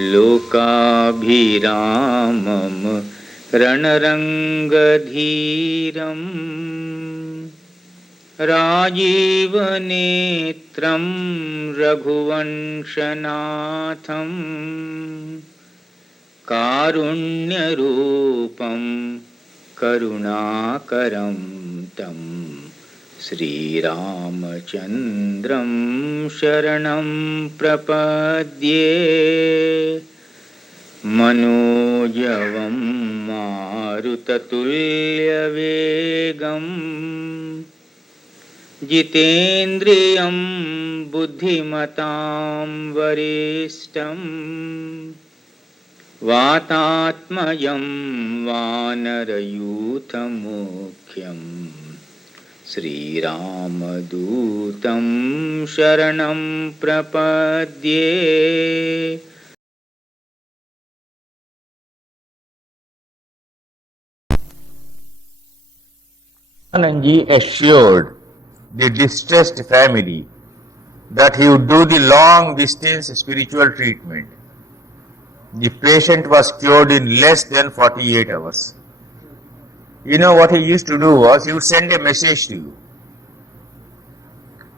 लोकाभिरामं रणरङ्गधीरं राजीवनेत्रं रघुवंशनाथं कारुण्यरूपं करुणाकरं तं श्रीरामचन्द्रं शरणं प्रपद्ये। मनोजवं मारुततुल्यवेगं जितेन्द्रियं बुद्धिमतां वरिष्ठं वातात्मजं वानरयूथमुख्यं श्रीरामदूतं शरणं प्रपद्ये। Anandji assured the distressed family that he would do the long distance spiritual treatment. The patient was cured in less than 48 hours. You know what he used to do was, he would send a message to you.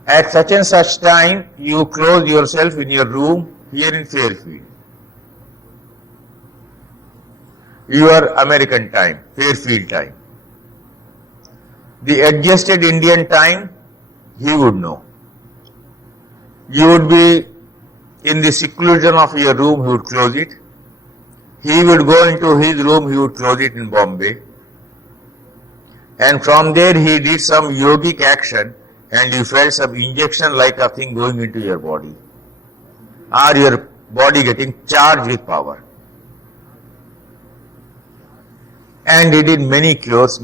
At such and such time, you close yourself in your room here in Fairfield. Your American time, Fairfield time. The adjusted Indian time, he would know. You would be in the seclusion of your room, he would close it. He would go into his room, he would close it in Bombay. And from there he did some yogic action and you felt some injection like a thing going into your body. Or your body getting charged with power. And he did many cures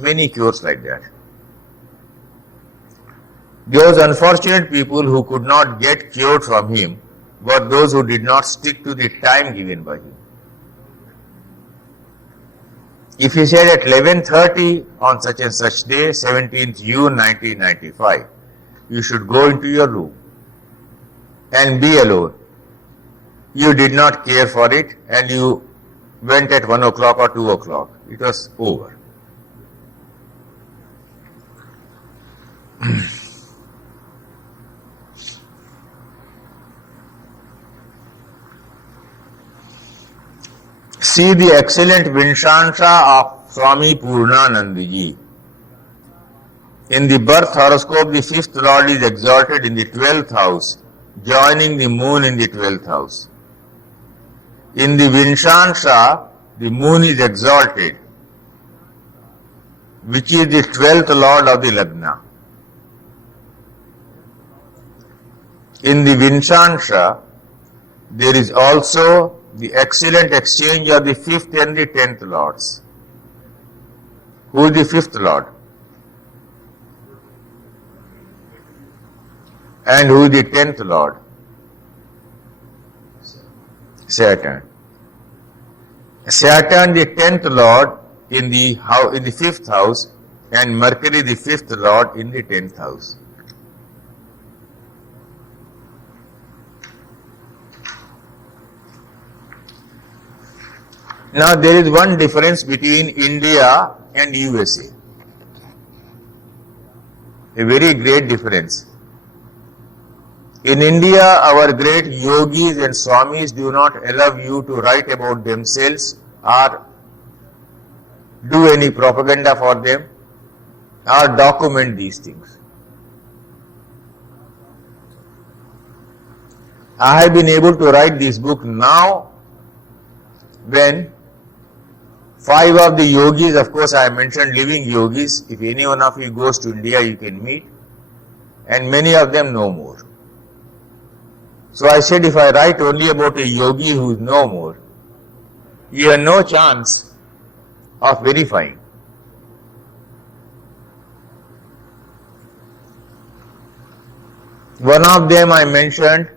like that. Those unfortunate people who could not get cured from him were those who did not stick to the time given by him. If he said at 11:30 on such and such day, 17th June 1995, you should go into your room and be alone. You did not care for it and you went at 1 o'clock or 2 o'clock. It was over. See the excellent Vinshansha of Swami Purnanandji. In the birth horoscope, the fifth lord is exalted in the 12th house, joining the moon in the 12th house. In the Vinshansha, the moon is exalted, which is the 12th lord of the Lagna. In the Vinshansha, there is also the excellent exchange of the 5th and the 10th lords. Who is the 5th lord? And who is the 10th lord? Saturn. Saturn, the 10th lord in the 5th house, and Mercury, the 5th lord in the 10th house. Now there is one difference between India and USA. A very great difference. In India, our great yogis and swamis do not allow you to write about themselves or do any propaganda for them or document these things. I have been able to write this book now when 5 of the yogis, of course I mentioned living yogis, if any one of you goes to India you can meet, and many of them no more. So I said if I write only about a yogi who is no more, you have no chance of verifying. One of them I mentioned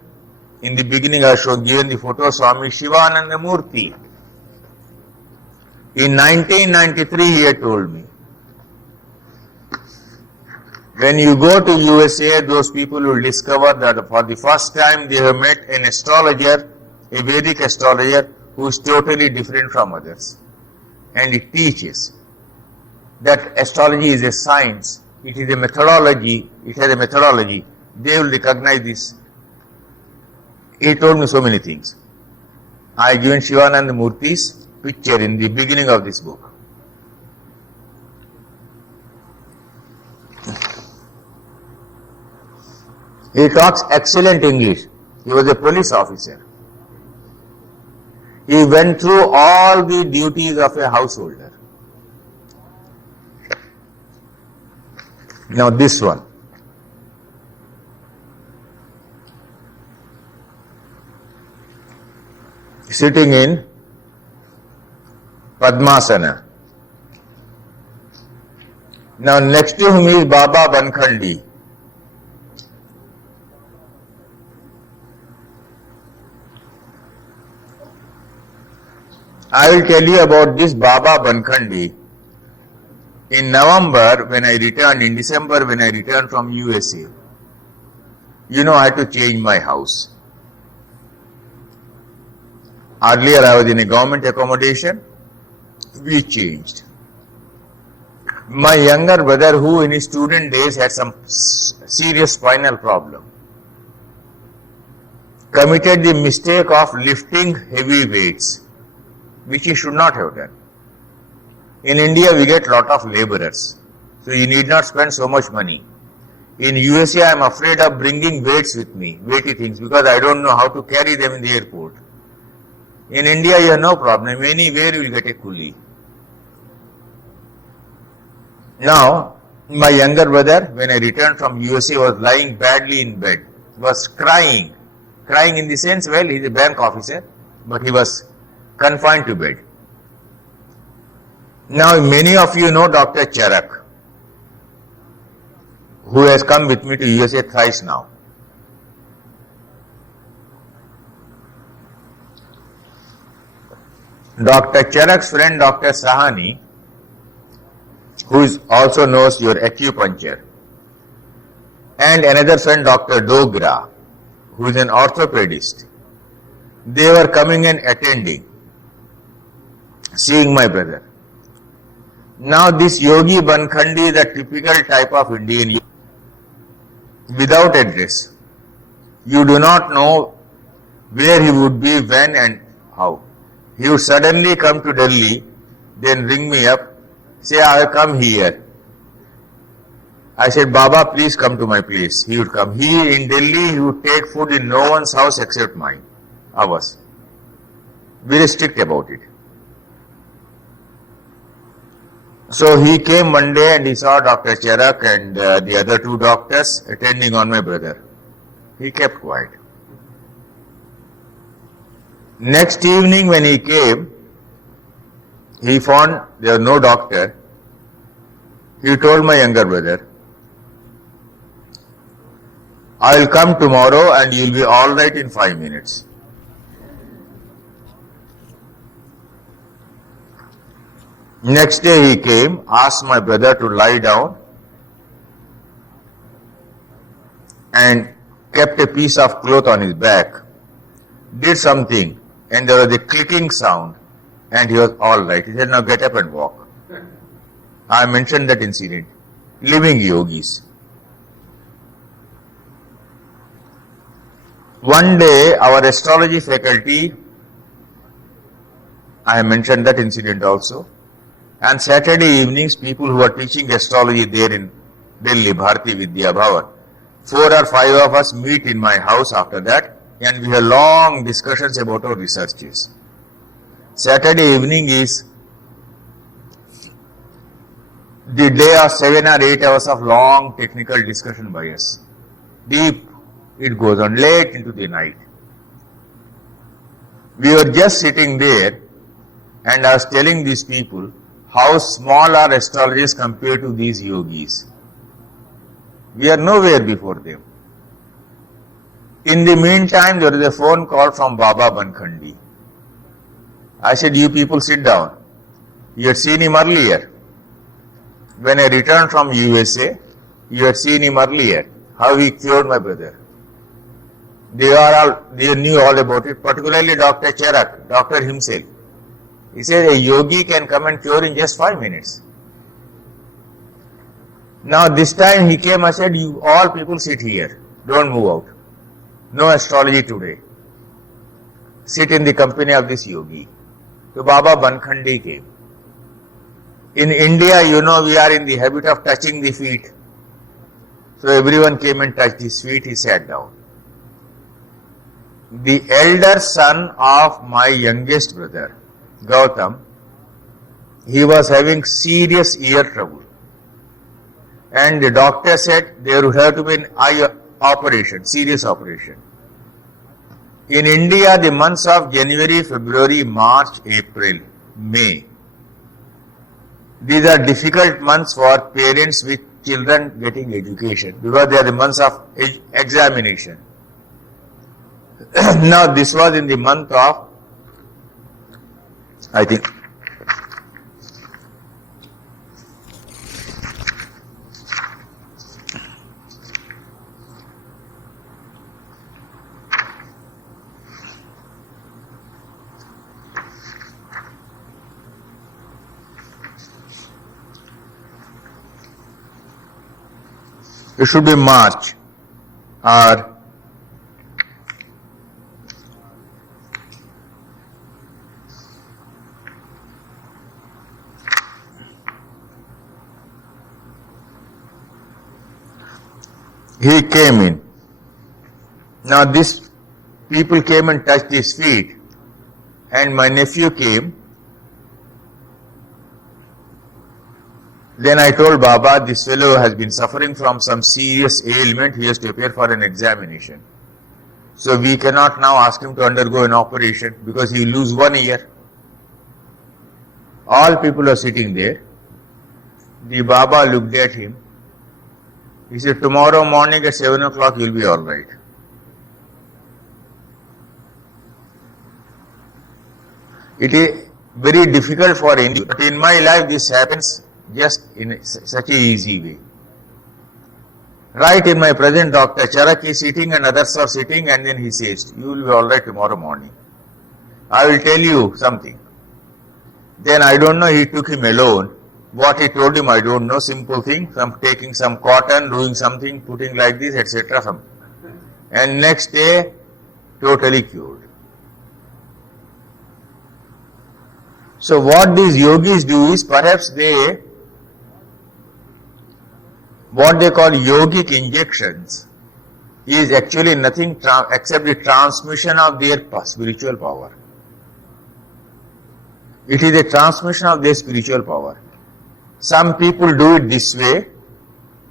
in the beginning, I showed given the photo of Swami Shivananda Murthy. In 1993, he had told me, when you go to USA, those people will discover that for the first time they have met an astrologer a Vedic astrologer who is totally different from others. And it teaches that astrology is a science, it is a methodology, it has a methodology. They will recognize this. He told me so many things. I given Shivananda Murthy's picture in the beginning of this book. He talks excellent English. He was a police officer. He went through all the duties of a householder. Now this one. Sitting in Padmasana. Now next to him is Baba Bankhandi. I will tell you about this Baba Bankhandi. In November, when I returned, in December, when I returned from USA, I had to change my house. Earlier, I was in a government accommodation. We changed. My younger brother, who in his student days had some serious spinal problem, committed the mistake of lifting heavy weights, which he should not have done. In India, we get lot of laborers, so you need not spend so much money. In USA, I am afraid of bringing weights with me, weighty things, because I don't know how to carry them in the airport. In India, you have no problem. Anywhere you will get a coolie. Now, my younger brother, when I returned from USA, was lying badly in bed, was crying. Crying in the sense, well, he is a bank officer, but he was confined to bed. Now, many of you know Dr. Charak, who has come with me to USA thrice now. Dr. Charak's friend, Dr. Sahani, who also knows your acupuncture, and another friend, Dr. Dogra, who is an orthopedist, they were coming and attending, seeing my brother. Now this Yogi Bankhandi is a typical type of Indian, without address. You do not know where he would be, when and how. He would suddenly come to Delhi, then ring me up, say, I have come here. I said, Baba, please come to my place. He would come. In Delhi, he would take food in no one's house except mine, ours. Very strict about it. So he came one day and he saw Dr. Charak and the other two doctors attending on my brother. He kept quiet. Next evening when he came, he found there was no doctor. He told my younger brother, I will come tomorrow and you will be all right in 5 minutes. Next day he came, asked my brother to lie down and kept a piece of cloth on his back, did something, and there was a clicking sound and he was all right. He said, now get up and walk. I mentioned that incident. Living yogis. One day our astrology faculty, I mentioned that incident also, and Saturday evenings people who are teaching astrology there in Delhi, Bharati Vidya Bhavan, 4 or 5 of us meet in my house after that and we have long discussions about our researches. Saturday evening is the day of 7 or 8 hours of long technical discussion by us. Deep, it goes on late into the night. We were just sitting there and I was telling these people how small are astrologers compared to these yogis. We are nowhere before them. In the meantime, there is a phone call from Baba Bankhandi. I said, you people sit down. You had seen him earlier. When I returned from USA, you had seen him earlier, how he cured my brother. They knew all about it, particularly Dr. Charak, doctor himself. He said a yogi can come and cure in just 5 minutes. Now this time he came and said, you all people sit here, don't move out. No astrology today. Sit in the company of this yogi. So Baba Bankhandi came. In India, you know, we are in the habit of touching the feet. So everyone came and touched his feet, he sat down. The elder son of my youngest brother, Gautam, he was having serious ear trouble. And the doctor said there would have to be an eye operation, serious operation. In India, the months of January, February, March, April, May, these are difficult months for parents with children getting education because they are the months of examination. Now this was in the month of, I think, it should be March or he came in. Now these people came and touched his feet, and my nephew came. Then I told Baba, this fellow has been suffering from some serious ailment, he has to appear for an examination. So we cannot now ask him to undergo an operation because he will lose one ear. All people are sitting there. The Baba looked at him. He said, tomorrow morning at 7 o'clock you will be all right. It is very difficult for any, but in my life this happens just in such a easy way. Right in my present, Dr. Charak is sitting and others are sitting, and then he says, you will be all right tomorrow morning. I will tell you something. Then I don't know, he took him alone. What he told him, I don't know, simple thing, some taking some cotton, doing something, putting like this, etc. And next day, totally cured. So what these yogis do is, perhaps what they call yogic injections is actually nothing except the transmission of their spiritual power. It is a transmission of their spiritual power. Some people do it this way,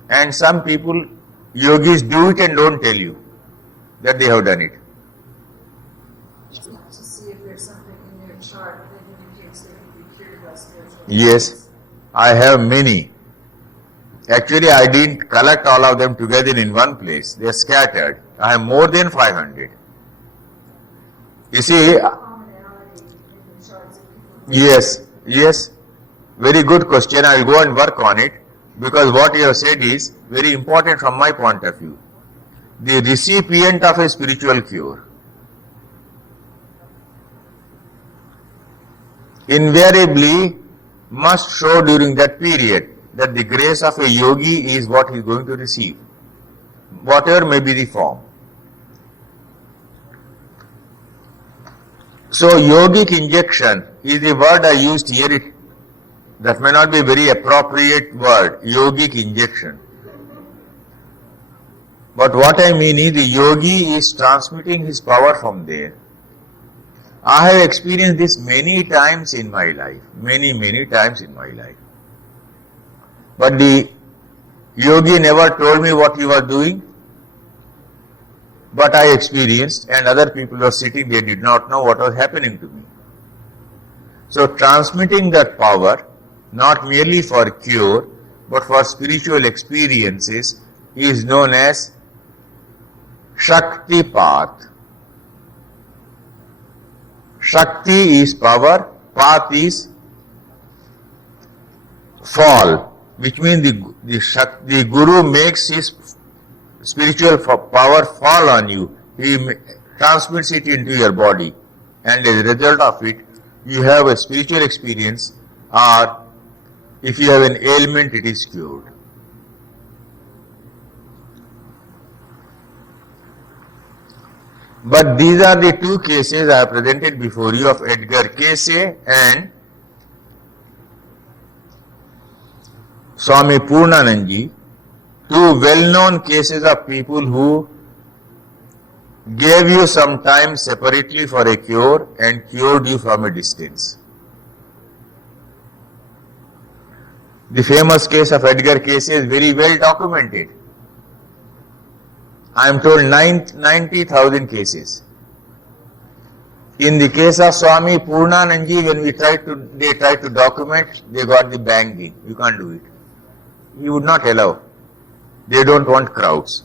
and some people, yogis, do it and don't tell you that they have done it. To see if there's something in your chart that indicates they can be cured by spiritual. Yes, I have many. Actually, I didn't collect all of them together in one place. They are scattered. I have more than 500. You see, Commonality in the charts of people. yes. Very good question. I will go and work on it because what you have said is very important from my point of view. The recipient of a spiritual cure invariably must show during that period that the grace of a yogi is what he is going to receive, whatever may be the form. So yogic injection is the word I used here. That may not be a very appropriate word, yogic injection. But what I mean is the yogi is transmitting his power from there. I have experienced this many times in my life, many times in my life. But the yogi never told me what he was doing, but I experienced, and other people were sitting, they did not know what was happening to me. So transmitting that power, not merely for cure, but for spiritual experiences, is known as Shakti Path. Shakti is power, Path is fall, which means the Guru makes his spiritual power fall on you he transmits it into your body, and as a result of it, you have a spiritual experience, or if you have an ailment, it is cured. But these are the two cases I have presented before you of Edgar Cayce and Swami Purnanandji, two well-known cases of people who gave you some time separately for a cure and cured you from a distance. The famous case of Edgar Cayce is very well documented. I am told 90,000 cases. In the case of Swami Purnanandji, when they tried to document, they got the banging. You can't do it. He would not allow. They don't want crowds.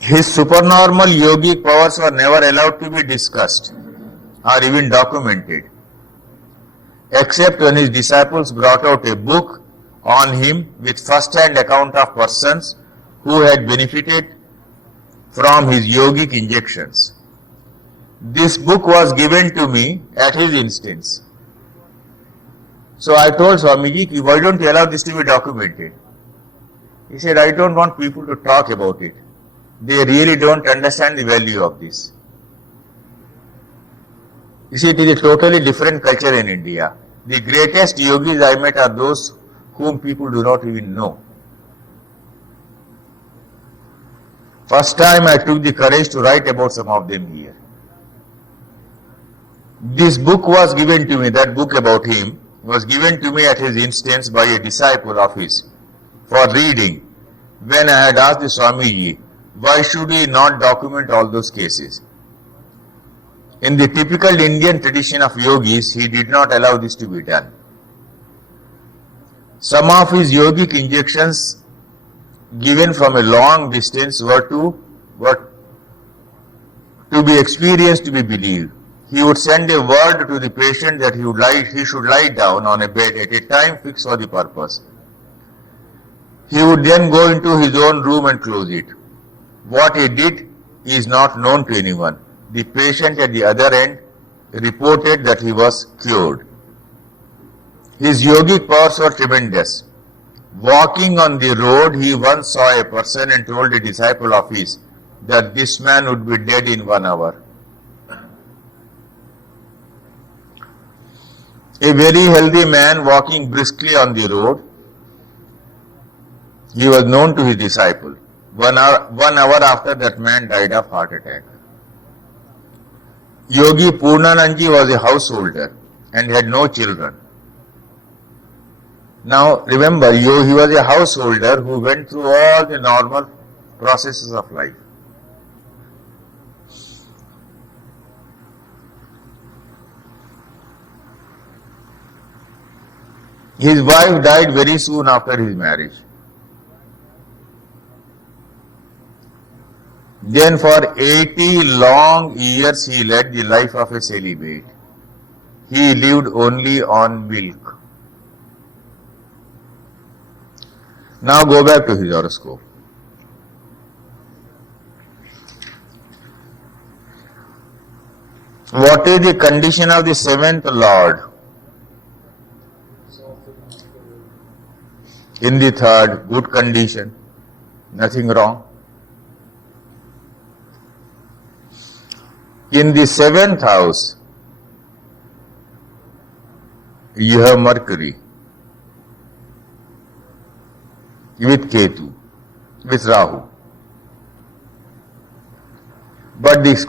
His supernormal yogic powers were never allowed to be discussed or even documented, except when his disciples brought out a book on him with first-hand account of persons who had benefited from his yogic injections. This book was given to me at his instance. So I told Swamiji, why don't you allow this to be documented? He said, I don't want people to talk about it. They really don't understand the value of this. You see, it is a totally different culture in India. The greatest yogis I met are those whom people do not even know. First time I took the courage to write about some of them here. This book was given to me, that book about him was given to me at his instance by a disciple of his for reading, when I had asked the Swamiji, why should we not document all those cases? In the typical Indian tradition of yogis, he did not allow this to be done. Some of his yogic injections given from a long distance were to be experienced, to be believed. He would send a word to the patient that he should lie down on a bed at a time fixed for the purpose. He would then go into his own room and close it. What he did is not known to anyone. The patient at the other end reported that he was cured. His yogic powers were tremendous. Walking on the road, he once saw a person and told a disciple of his that this man would be dead in 1 hour. A very healthy man walking briskly on the road, he was known to his disciple. 1 hour after, that man died of heart attack. Yogi Purnanandji was a householder and had no children. Now remember, he was a householder who went through all the normal processes of life. His wife died very soon after his marriage. Then for 80 long years he led the life of a celibate. He lived only on milk. Now go back to his horoscope. What is the condition of the 7th Lord? In the 3rd, good condition, nothing wrong. In the 7th house, you have Mercury with Ketu, with Rahu. But the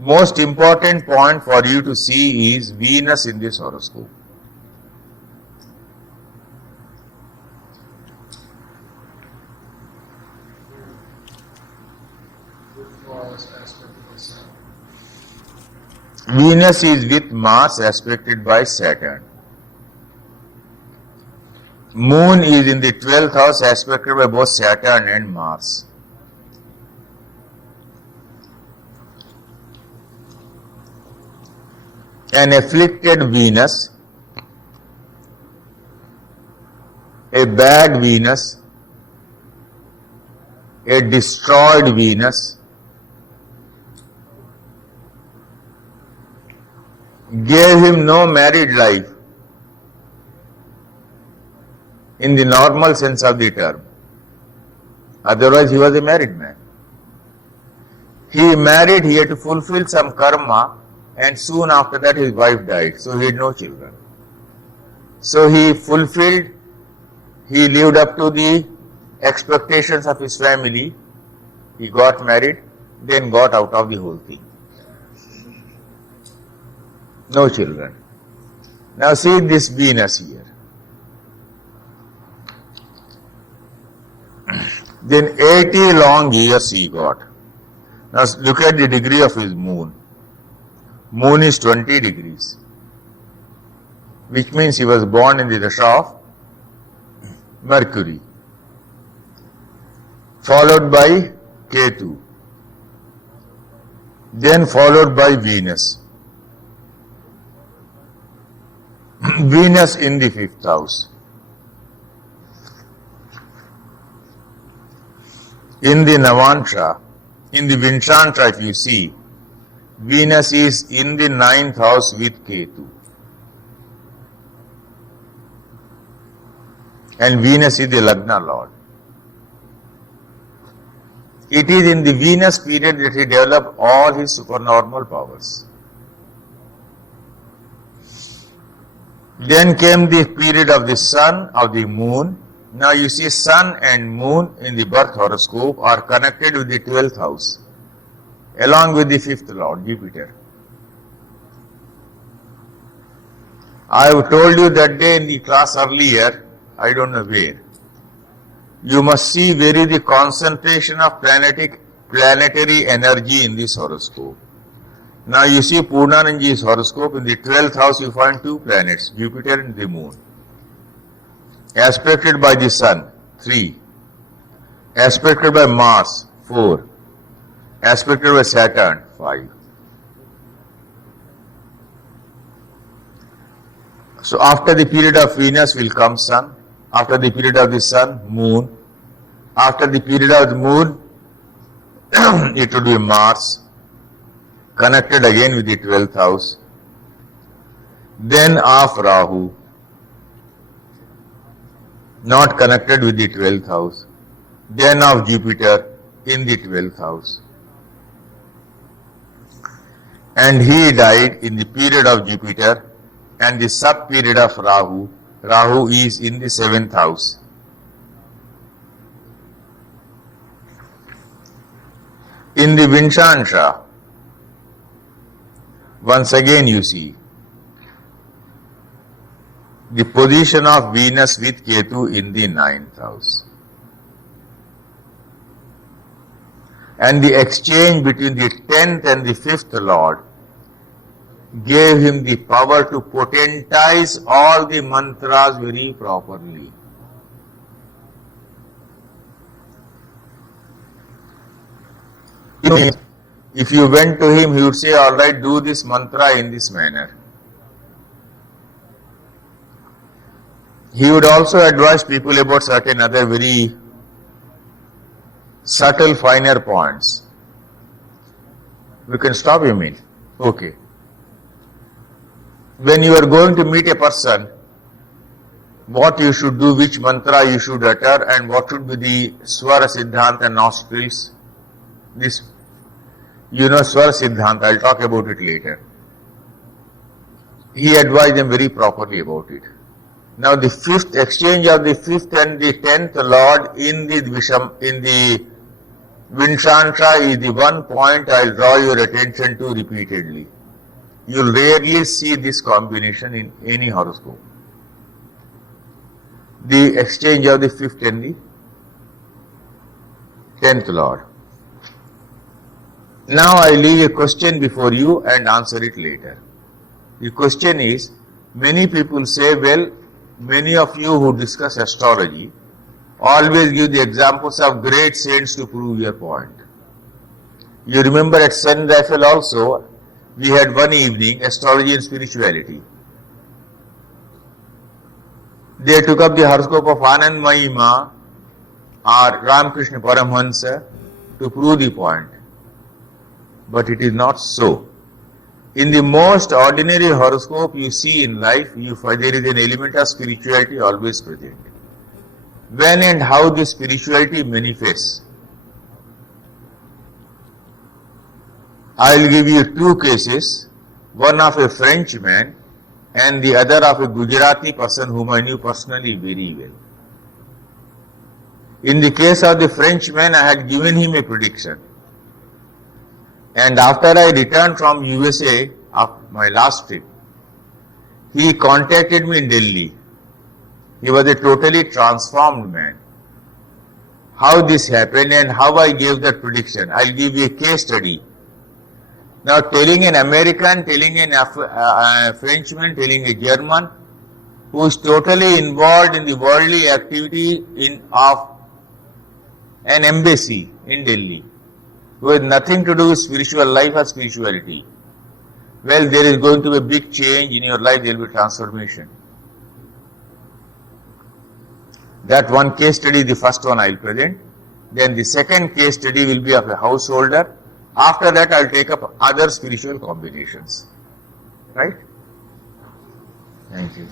most important point for you to see is Venus in this horoscope. Venus is with Mars aspected by Saturn. Moon is in the 12th house aspected by both Saturn and Mars. An afflicted Venus, a bad Venus, a destroyed Venus, gave him no married life in the normal sense of the term. Otherwise, he was a married man. He married, he had to fulfill some karma, and soon after that his wife died, so he had no children. So he fulfilled, he lived up to the expectations of his family, he got married, then got out of the whole thing. No children. Now see this Venus here. Then 80 long years he got. Now look at the degree of his moon. Moon is 20 degrees, which means he was born in the dasha of Mercury, followed by Ketu, then followed by Venus. Venus in the 5th house. In the Navansha, in the Vinshansha, if you see, Venus is in the 9th house with Ketu. And Venus is the Lagna Lord. It is in the Venus period that he developed all his supernormal powers. Then came the period of the sun, of the moon. Now you see sun and moon in the birth horoscope are connected with the 12th house, along with the 5th lord, Jupiter. I have told you that day in the class earlier, I don't know where, you must see where is the concentration of planetary energy in this horoscope. Now you see Purnananji's horoscope, in the 12th house you find 2 planets, Jupiter and the moon. Aspected by the sun, 3. Aspected by Mars, 4. Aspected by Saturn, 5. So after the period of Venus will come sun, after the period of the sun, moon, after the period of the moon, it would be Mars, connected again with the 12th house, then of Rahu, not connected with the 12th house, then of Jupiter in the 12th house. And he died in the period of Jupiter and the sub-period of Rahu. Rahu is in the 7th house. In the Vinshansha, once again you see the position of Venus with Ketu in the 9th house. And the exchange between the 10th and the 5th lord gave him the power to potentize all the mantras very properly. If you went to him, he would say, all right, do this mantra in this manner. He would also advise people about certain other very subtle, finer points. We can stop him in. Okay. When you are going to meet a person, what you should do, which mantra you should utter, and what should be the Swara Siddhanta nostrils. This, you know, Swara Siddhanta, I'll talk about it later. He advised them very properly about it. Now the 5th exchange of the 5th and the 10th lord in the Vinshansha is the one point I'll draw your attention to repeatedly. You'll rarely see this combination in any horoscope. The exchange of the 5th and the 10th lord. Now I leave a question before you and answer it later. The question is, many people say, well, many of you who discuss astrology always give the examples of great saints to prove your point. You remember at St. Raphael also, we had one evening, astrology and spirituality. They took up the horoscope of Anand Mahima or Ramakrishna Paramahansa to prove the point. But it is not so. In the most ordinary horoscope you see in life, you find there is an element of spirituality always present. When and how this spirituality manifests? I will give you two cases, one of a Frenchman and the other of a Gujarati person whom I knew personally very well. In the case of the Frenchman, I had given him a prediction. And after I returned from USA of my last trip, he contacted me in Delhi. He was a totally transformed man. How this happened and how I gave that prediction, I'll give you a case study. Now telling an American, telling a Frenchman, telling a German who is totally involved in the worldly activity of an embassy in Delhi, who has nothing to do with spiritual life or spirituality. Well, there is going to be a big change in your life, there will be transformation. That one case study, the first one I will present. Then the second case study will be of a householder. After that, I will take up other spiritual combinations. Right? Thank you.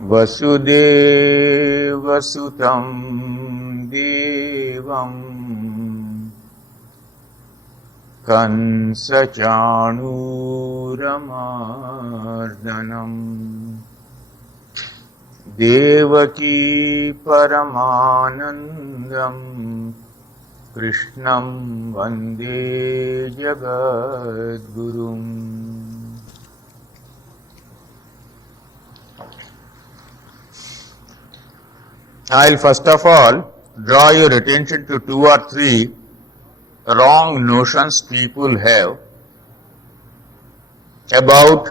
Vasudevasutam Devam Kansachanuramardanam Devaki Paramanandam Krishnam Vande Jagadgurum. I will first of all draw your attention to two or three wrong notions people have about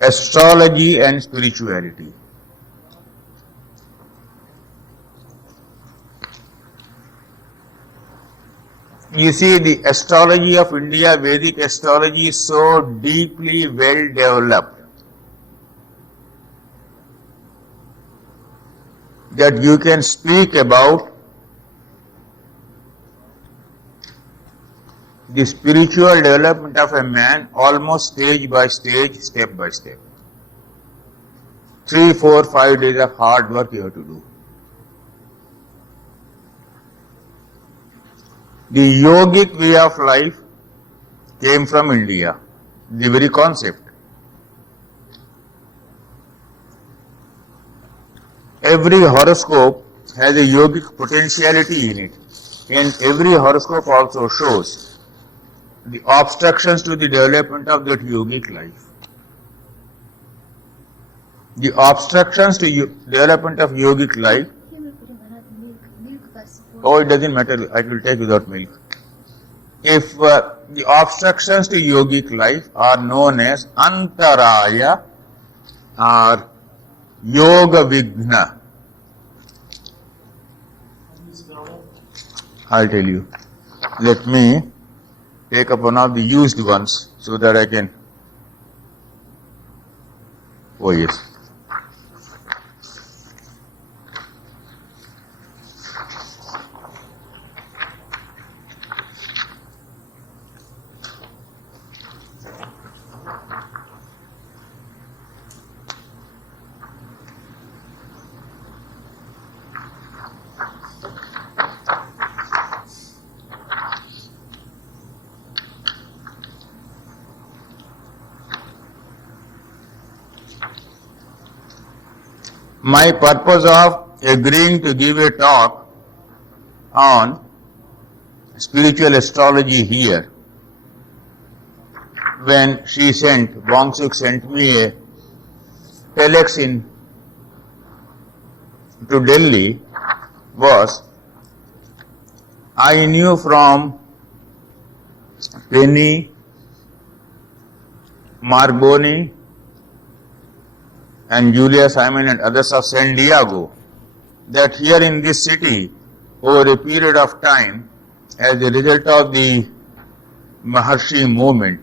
astrology and spirituality. You see, the astrology of India, Vedic astrology, is so deeply well developed that you can speak about the spiritual development of a man almost stage by stage, step by step. 3, 4, 5 days of hard work you have to do. The yogic way of life came from India, the very concept. Every horoscope has a yogic potentiality in it, and every horoscope also shows the obstructions to the development of that yogic life. The obstructions to development of yogic life, oh, it doesn't matter, I will take without milk. If the obstructions to yogic life are known as antaraya or yoga vigna, I'll tell you. Let me take up one of the used ones so that I can. Oh, yes. My purpose of agreeing to give a talk on spiritual astrology here, when Bongsuk sent me a telex to Delhi, was I knew from Penny, Marboni and Julia Simon and others of San Diego, that here in this city, over a period of time, as a result of the Maharshi movement,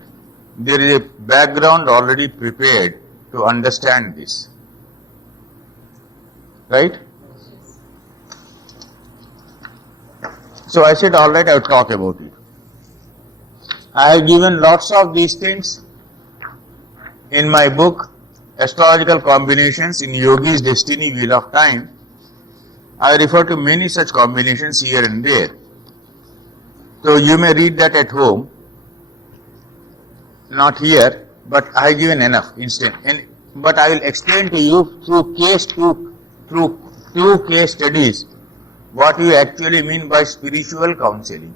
there is a background already prepared to understand this. Right? So I said, all right, I will talk about it. I have given lots of these things in my book, Astrological Combinations in Yogi's Destiny Wheel of Time. I refer to many such combinations here and there. So you may read that at home, not here, but I have given enough instant. But I will explain to you through two case studies what you actually mean by spiritual counseling.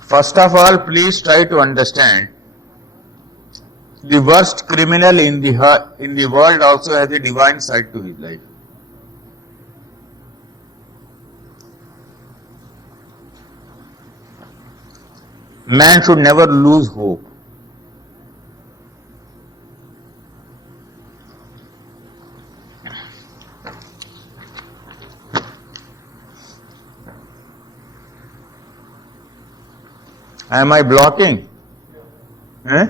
First of all, please try to understand the worst criminal in the world also has a divine side to his life. Man should never lose hope. Am I blocking? Eh?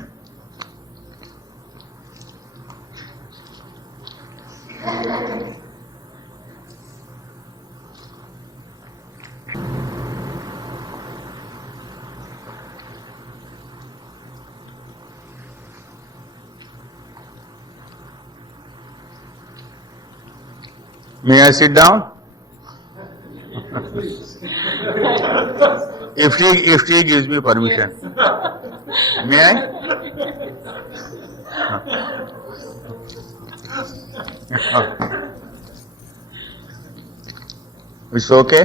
May I sit down? If she gives me permission. May I? It's okay?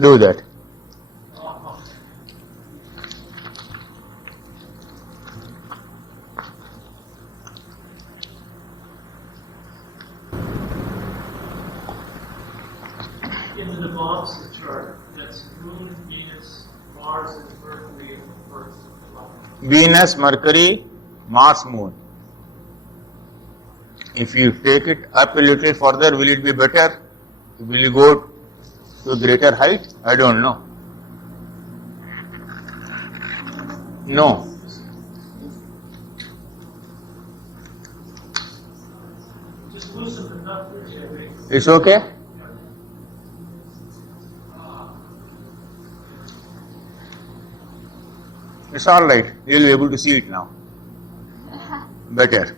Do that. In the Devamsa chart, that's Moon, Venus, Mars, and Mercury in the first line. Venus, Mercury, Mars, Moon. If you take it up a little further, will it be better? Will you go to greater height? I don't know. No. Just loosen enough there, Jerry. It's okay? It's all right. You'll be able to see it now. Better.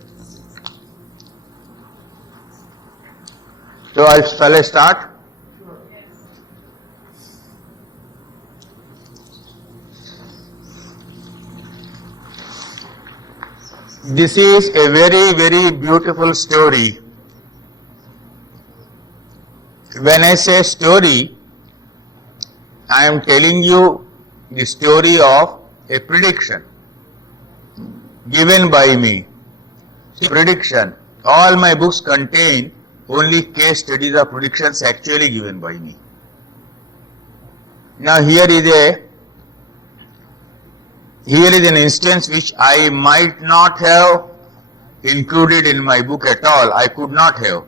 So shall I start? This is a very, very beautiful story. When I say story, I am telling you the story of a prediction given by me. Prediction. All my books contain only case studies of predictions actually given by me. Now here is an instance which I might not have included in my book at all. I could not have.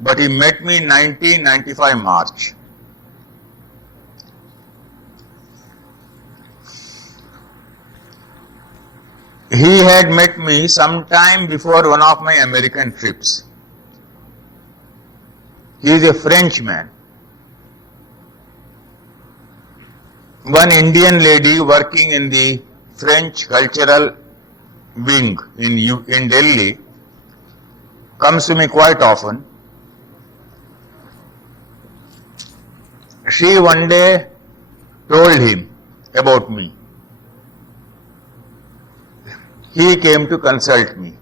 But he met me in 1995 March. He had met me sometime before one of my American trips. He is a Frenchman. One Indian lady working in the French cultural wing in Delhi comes to me quite often. She one day told him about me. He came to consult me.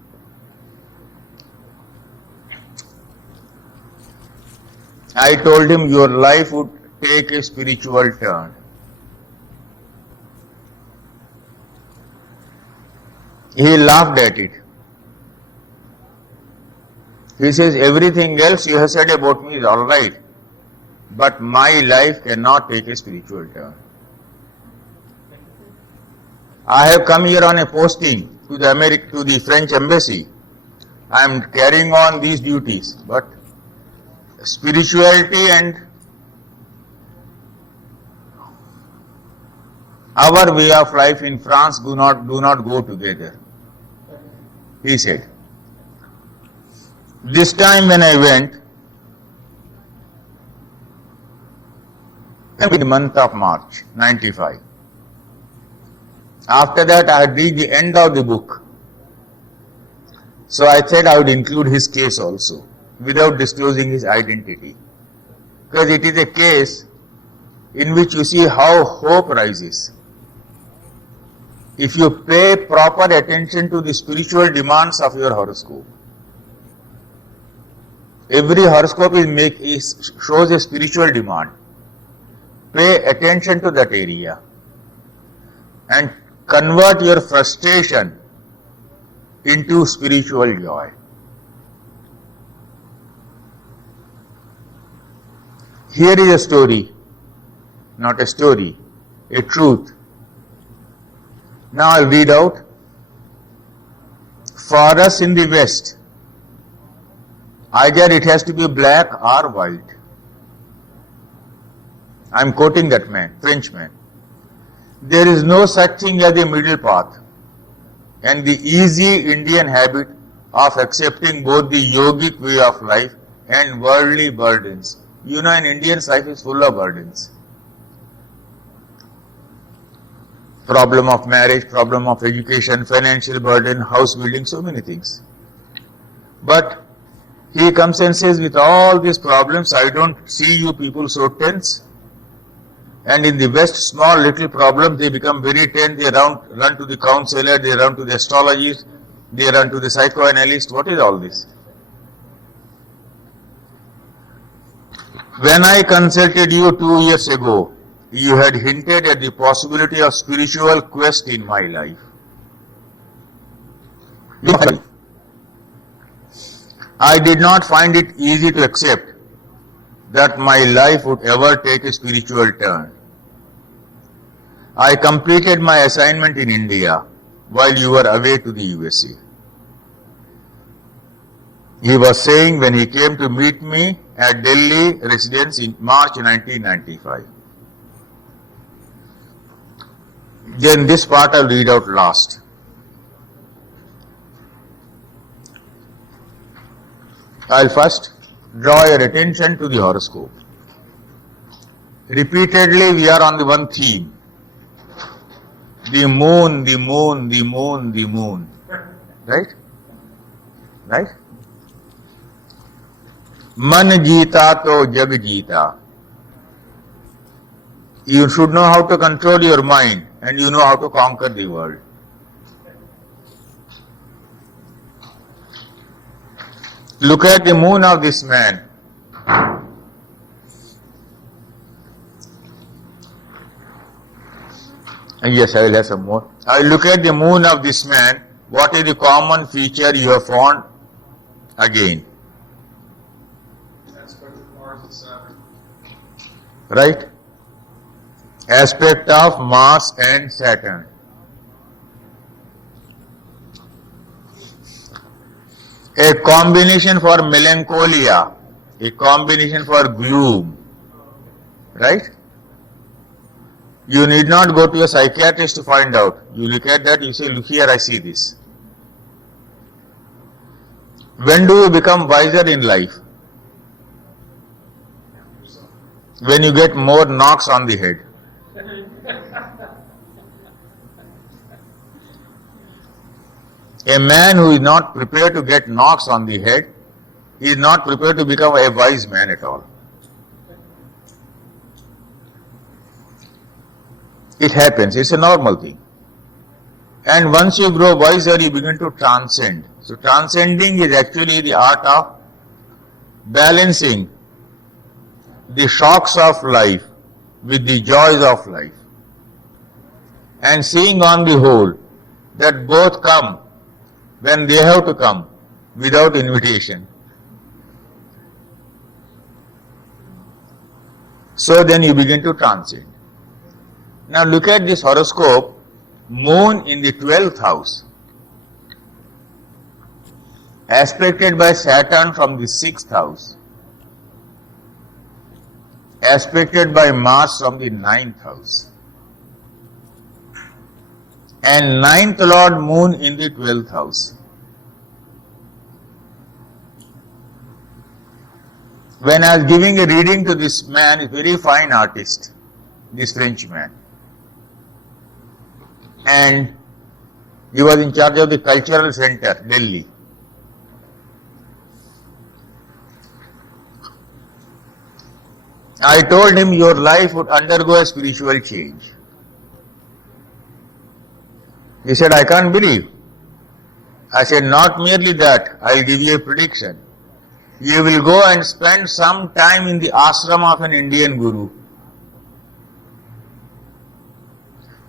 I told him your life would take a spiritual turn. He laughed at it. He says, everything else you have said about me is all right, but my life cannot take a spiritual turn. I have come here on a posting to the French embassy. I am carrying on these duties, but spirituality and our way of life in France do not go together, he said. This time when I went, in the month of March, 95. After that, I had reached the end of the book. So I said I would include his case also, without disclosing his identity. Because it is a case in which you see how hope rises. If you pay proper attention to the spiritual demands of your horoscope, every horoscope shows a spiritual demand. Pay attention to that area and convert your frustration into spiritual joy. Here is a story, not a story, a truth. Now I'll read out. For us in the West, either it has to be black or white. I'm quoting that man, Frenchman. There is no such thing as a middle path, and the easy Indian habit of accepting both the yogic way of life and worldly burdens. You know, an Indian's life is full of burdens. Problem of marriage, problem of education, financial burden, house building, so many things. But he comes and says, with all these problems, I don't see you people so tense. And in the West, small little problems, they become very tense. They run to the counselor, they run to the astrologist, they run to the psychoanalyst. What is all this? When I consulted you 2 years ago, you had hinted at the possibility of spiritual quest in my life. I did not find it easy to accept that my life would ever take a spiritual turn. I completed my assignment in India while you were away to the USA. He was saying when he came to meet me at Delhi residence in March 1995. Then this part I'll read out last. I'll first draw your attention to the horoscope. Repeatedly we are on the one theme. The moon, the moon, the moon, the moon. Right? Right? Man jeeta to jag jeeta. You should know how to control your mind and you know how to conquer the world. Look at the moon of this man. Yes, I will have some more. I look at the moon of this man. What is the common feature you have found again? Aspect of Mars and Saturn. Right? Aspect of Mars and Saturn. A combination for melancholia, a combination for gloom. Right? You need not go to a psychiatrist to find out. You look at that, you say, look here, I see this. When do you become wiser in life? When you get more knocks on the head. A man who is not prepared to get knocks on the head is not prepared to become a wise man at all. It happens, it's a normal thing. And once you grow wiser, you begin to transcend. So transcending is actually the art of balancing the shocks of life with the joys of life. And seeing on the whole that both come when they have to come without invitation. So then you begin to transcend. Now look at this horoscope, moon in the 12th house. aspected by Saturn from the 6th house, aspected by Mars from the 9th house, and 9th Lord Moon in the 12th house. When I was giving a reading to this man, a very fine artist, this French man, and he was in charge of the cultural center, Delhi. I told him your life would undergo a spiritual change. He said, I can't believe. I said, not merely that, I'll give you a prediction. You will go and spend some time in the ashram of an Indian guru.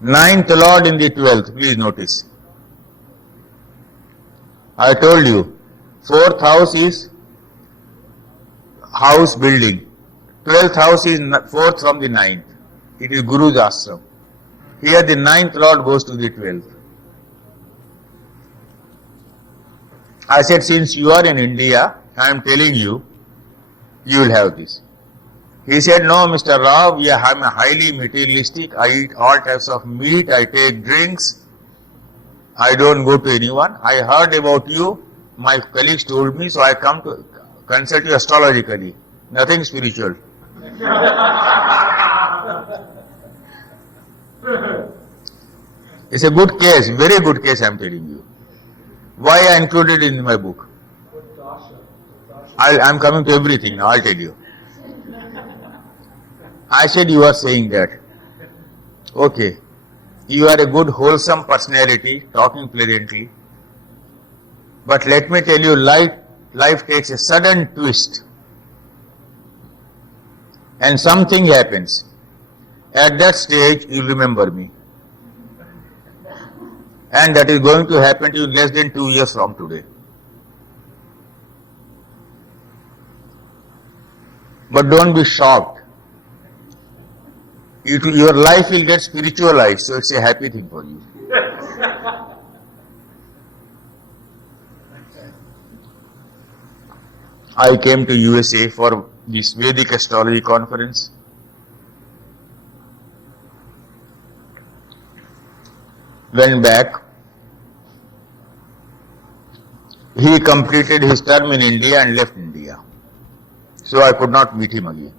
9th Lord in the 12th, please notice. I told you, 4th house is house building. 12th house is 4th from the 9th. It is Guru's ashram. Here the 9th Lord goes to the 12th. I said, since you are in India, I am telling you, you will have this. He said, no, Mr. Rao, I am highly materialistic. I eat all types of meat. I take drinks. I don't go to anyone. I heard about you. My colleagues told me, so I come to consult you astrologically. Nothing spiritual. It's a good case, very good case I am telling you. Why I included it in my book? I am coming to everything now, I'll tell you. I said you are saying that. Okay. You are a good wholesome personality, talking pleasantly. But let me tell you, life takes a sudden twist. And something happens. At that stage, you remember me. And that is going to happen to you less than 2 years from today. But don't be shocked. Your life will get spiritualized, so it's a happy thing for you. I came to USA for this Vedic astrology conference. Went back. He completed his term in India and left India. So I could not meet him again.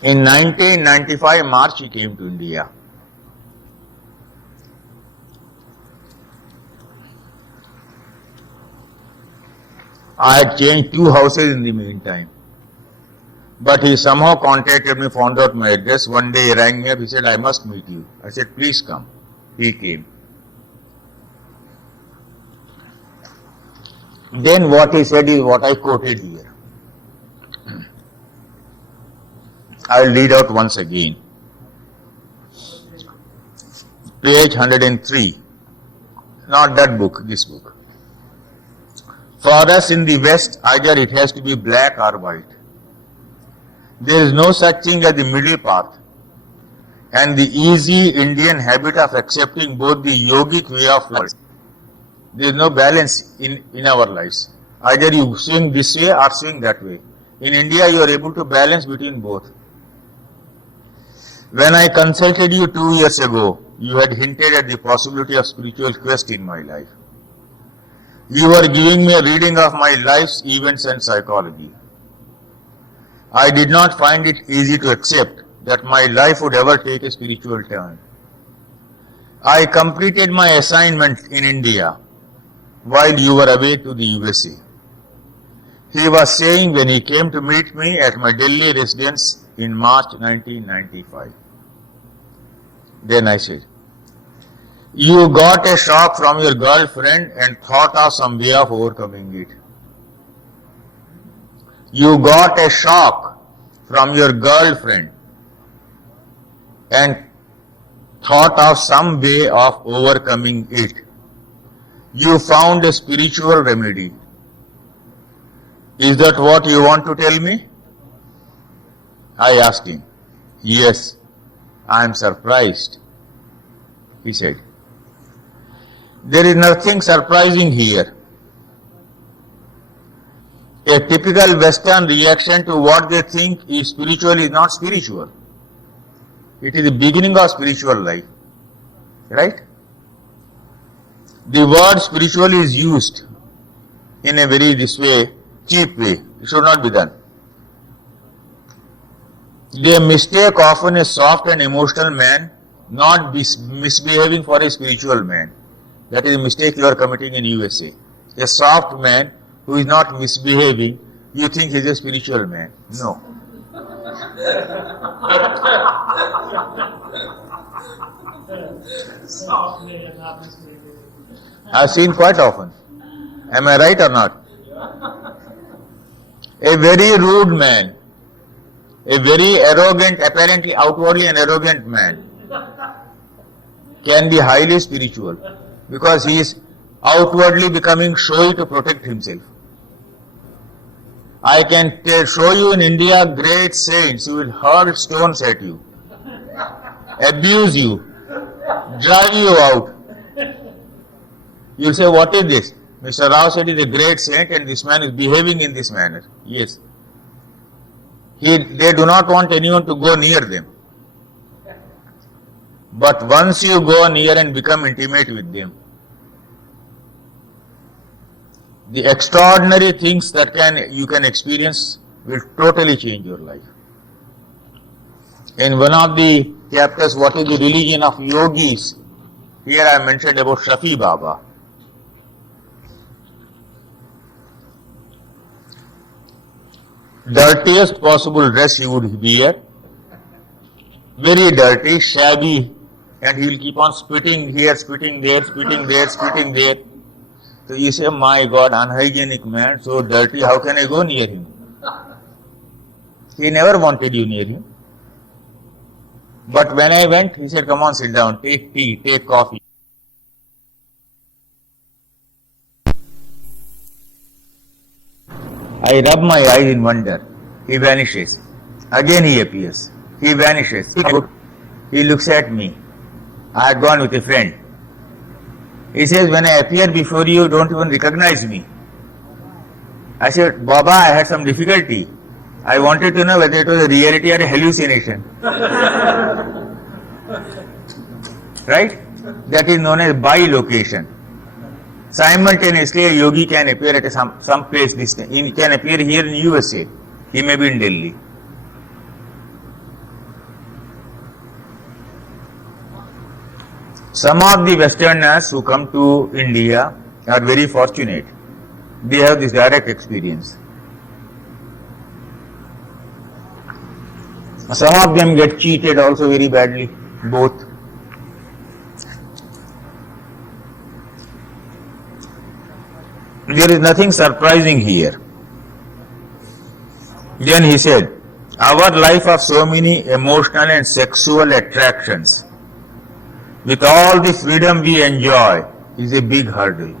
In 1995 March he came to India. I had changed 2 houses in the meantime. But he somehow contacted me, found out my address. One day he rang me up, he said, I must meet you. I said, please come. He came. Then what he said is what I quoted here. I will read out once again. Page 103. Not that book, this book. For us in the West, either it has to be black or white. There is no such thing as the middle path. And the easy Indian habit of accepting both the yogic way of life. There is no balance in our lives. Either you swing this way or swing that way. In India, you are able to balance between both. When I consulted you 2 years ago, you had hinted at the possibility of spiritual quest in my life. You were giving me a reading of my life's events and psychology. I did not find it easy to accept that my life would ever take a spiritual turn. I completed my assignment in India while you were away to the USA. He was saying when he came to meet me at my Delhi residence in March 1995. Then I said, you got a shock from your girlfriend and thought of some way of overcoming it. You got a shock from your girlfriend and thought of some way of overcoming it. You found a spiritual remedy. Is that what you want to tell me? I asked him. Yes, I am surprised, he said. There is nothing surprising here. A typical Western reaction to what they think is spiritual is not spiritual. It is the beginning of spiritual life. Right? The word spiritual is used in a very cheap way. It should not be done. They mistake often a soft and emotional man not misbehaving for a spiritual man. That is a mistake you are committing in USA. A soft man who is not misbehaving, you think he is a spiritual man. No. Soft man, not misbehaving. I've seen quite often. Am I right or not? A very rude man, a very arrogant, apparently outwardly an arrogant man, can be highly spiritual because he is outwardly becoming showy to protect himself. I can show you in India great saints who will hurl stones at you, abuse you, drive you out. You will say, what is this? Mr. Rao said he is a great saint and this man is behaving in this manner. Yes. They do not want anyone to go near them. But once you go near and become intimate with them, the extraordinary things that you can experience will totally change your life. In one of the chapters, what is the religion of yogis? Here I mentioned about Shafi Baba. Dirtiest possible dress he would wear, very dirty, shabby, and he will keep on spitting here, spitting there, spitting there, spitting there. So you say, my God, unhygienic man, so dirty, how can I go near him? He never wanted you near him. But when I went, he said, come on, sit down, take tea, take coffee. I rub my eyes in wonder. He vanishes. Again he appears. He vanishes. He looks at me. I had gone with a friend. He says, when I appear before you, you don't even recognize me. I said, Baba, I had some difficulty. I wanted to know whether it was a reality or a hallucination. Right? That is known as bilocation. Simultaneously, a yogi can appear at some place distant. He can appear here in USA. He may be in Delhi. Some of the Westerners who come to India are very fortunate. They have this direct experience. Some of them get cheated also very badly, both. There is nothing surprising here. Then he said, our life of so many emotional and sexual attractions, with all the freedom we enjoy, is a big hurdle.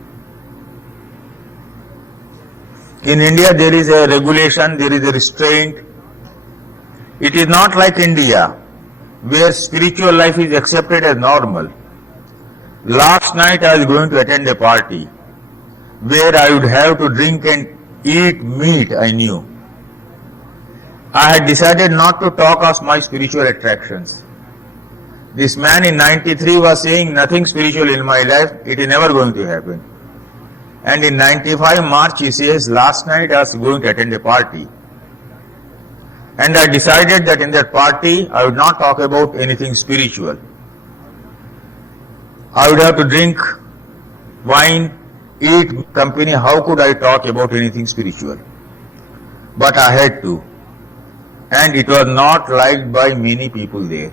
In India, there is a regulation, there is a restraint. It is not like India, where spiritual life is accepted as normal. Last night I was going to attend a party where I would have to drink and eat meat, I knew. I had decided not to talk of my spiritual attractions. This man in 93 was saying nothing spiritual in my life, it is never going to happen. And in 95 March he says, last night I was going to attend a party. And I decided that in that party I would not talk about anything spiritual. I would have to drink wine, eat company, how could I talk about anything spiritual? But I had to. And it was not liked by many people there.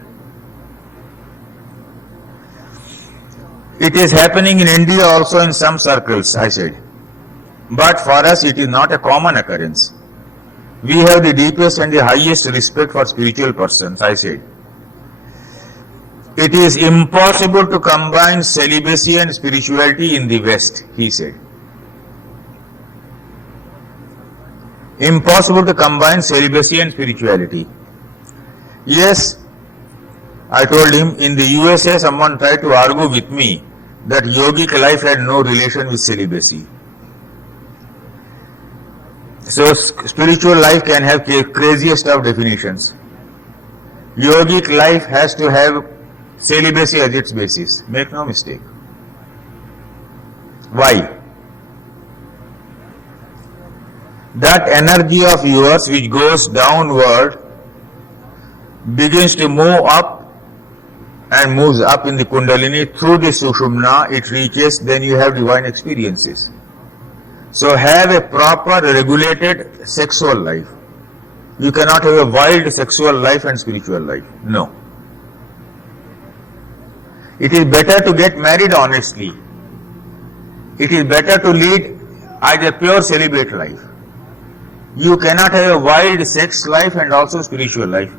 It is happening in India also in some circles, I said. But for us it is not a common occurrence. We have the deepest and the highest respect for spiritual persons, I said. It is impossible to combine celibacy and spirituality in the West, he said. Impossible to combine celibacy and spirituality. Yes, I told him, in the USA someone tried to argue with me that yogic life had no relation with celibacy. So spiritual life can have craziest of definitions. Yogic life has to have celibacy as its basis. Make no mistake. Why? That energy of yours which goes downward begins to move up and moves up in the Kundalini through the Sushumna, it reaches, then you have divine experiences. So have a proper regulated sexual life. You cannot have a wild sexual life and spiritual life. No. It is better to get married honestly. It is better to lead either pure celibate life. You cannot have a wild sex life and also spiritual life.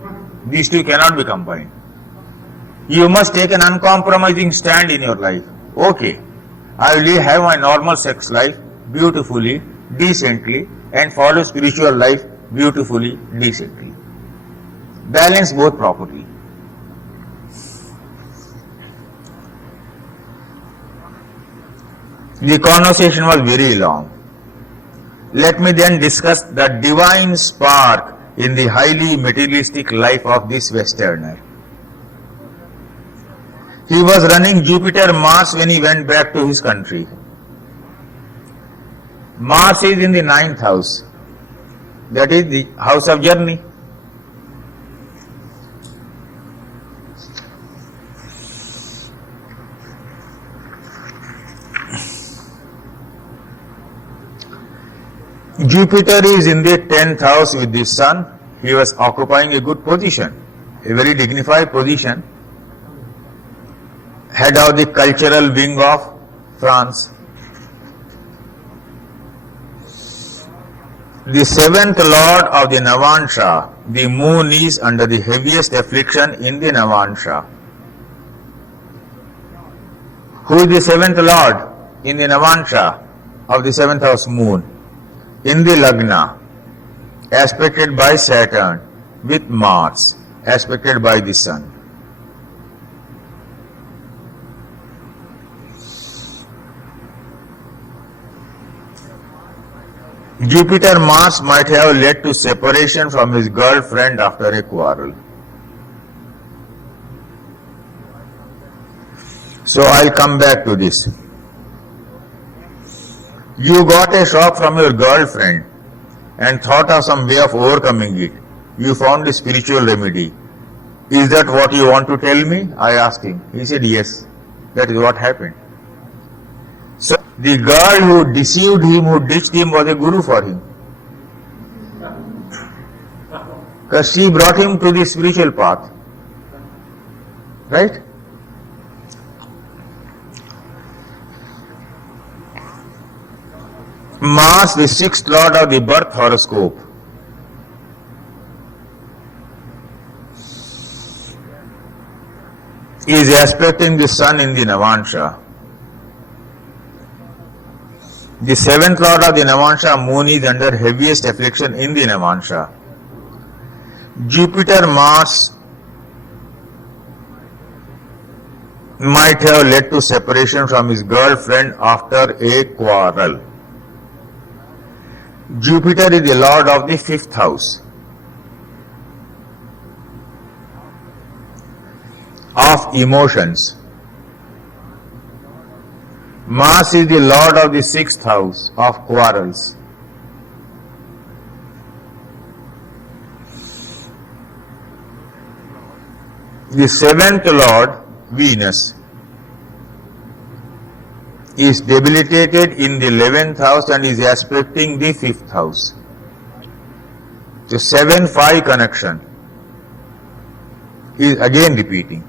These two cannot be combined. You must take an uncompromising stand in your life. Okay, I will have my normal sex life beautifully, decently, and follow spiritual life beautifully, decently. Balance both properly. The conversation was very long. Let me then discuss the divine spark in the highly materialistic life of this Westerner. He was running Jupiter Mars when he went back to his country. Mars is in the 9th house. That is the house of journey. Jupiter is in the 10th house with the Sun. He was occupying a good position, a very dignified position, head of the cultural wing of France. The 7th lord of the Navansha, the moon, is under the heaviest affliction in the Navansha. Who is the 7th lord in the Navansha of the 7th house moon? In the Lagna, aspected by Saturn, with Mars, aspected by the Sun. Jupiter Mars might have led to separation from his girlfriend after a quarrel. So I'll come back to this. You got a shock from your girlfriend and thought of some way of overcoming it. You found a spiritual remedy. Is that what you want to tell me? I asked him. He said yes. That is what happened. So the girl who deceived him, who ditched him, was a guru for him. Because she brought him to the spiritual path. Right? Mars, the 6th lord of the birth horoscope, is aspecting the Sun in the Navansha. The 7th lord of the Navansha moon is under heaviest affliction in the Navansha. Jupiter Mars might have led to separation from his girlfriend after a quarrel. Jupiter is the lord of the 5th house of emotions. Mars is the lord of the 6th house of quarrels. The 7th lord, Venus, is debilitated in the 11th house and is aspecting the 5th house. So 7-5 connection is again repeating.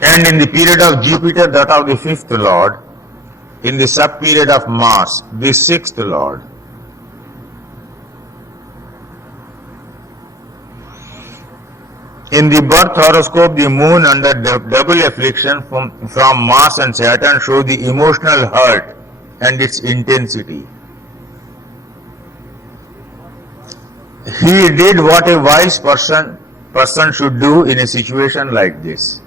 And in the period of Jupiter, that of the 5th lord, in the sub-period of Mars, the 6th lord. In the birth horoscope, the moon under double affliction from Mars and Saturn shows the emotional hurt and its intensity. He did what a wise person should do in a situation like this.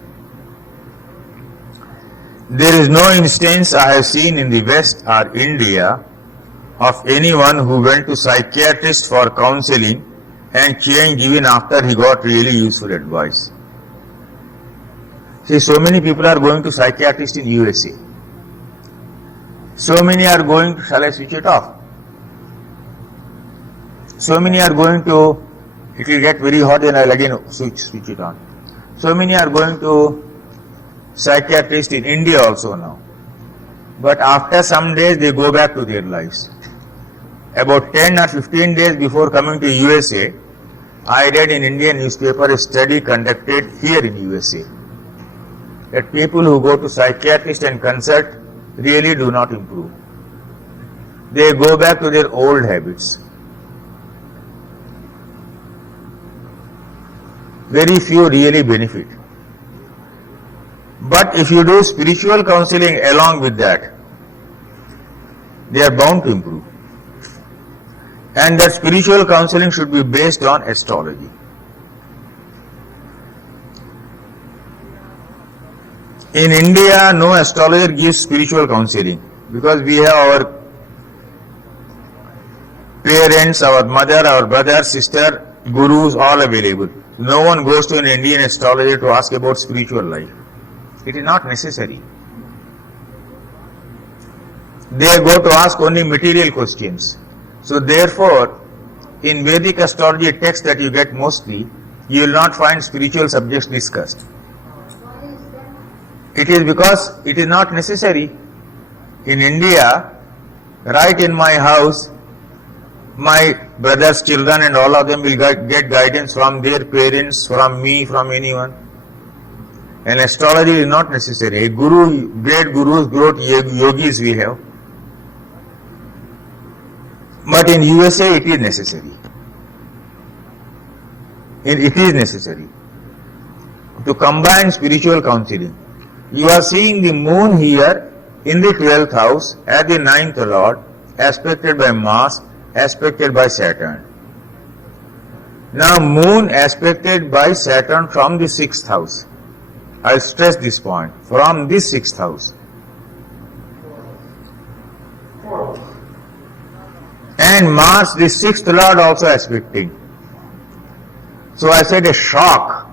There is no instance I have seen in the West or India of anyone who went to psychiatrist for counseling and changed even after he got really useful advice. See, so many people are going to psychiatrist in USA. So many are going to, shall I switch it off? So many are going to, it will get very hot and I'll again switch it on. So many are going to psychiatrist in India also now. But after some days they go back to their lives. About 10 or 15 days before coming to USA, I read in Indian newspaper a study conducted here in USA that people who go to psychiatrist and consult really do not improve. They go back to their old habits. Very few really benefit. But if you do spiritual counseling along with that, they are bound to improve. And that spiritual counseling should be based on astrology. In India, no astrologer gives spiritual counseling because we have our parents, our mother, our brother, sister, gurus all available. No one goes to an Indian astrologer to ask about spiritual life. It is not necessary. They go to ask only material questions. So therefore, in Vedic astrology text that you get mostly, you will not find spiritual subjects discussed. It is because it is not necessary. In India, right in my house, my brother's children and all of them will get guidance from their parents, from me, from anyone. And astrology is not necessary. A guru, great gurus, great yogis we have. But in USA it is necessary. It is necessary to combine spiritual counseling. You are seeing the moon here in the 12th house as the 9th lord, aspected by Mars, aspected by Saturn. Now moon aspected by Saturn from the 6th house. I will stress this point, from this 6th house. And Mars, the 6th lord, also aspecting. So I said a shock.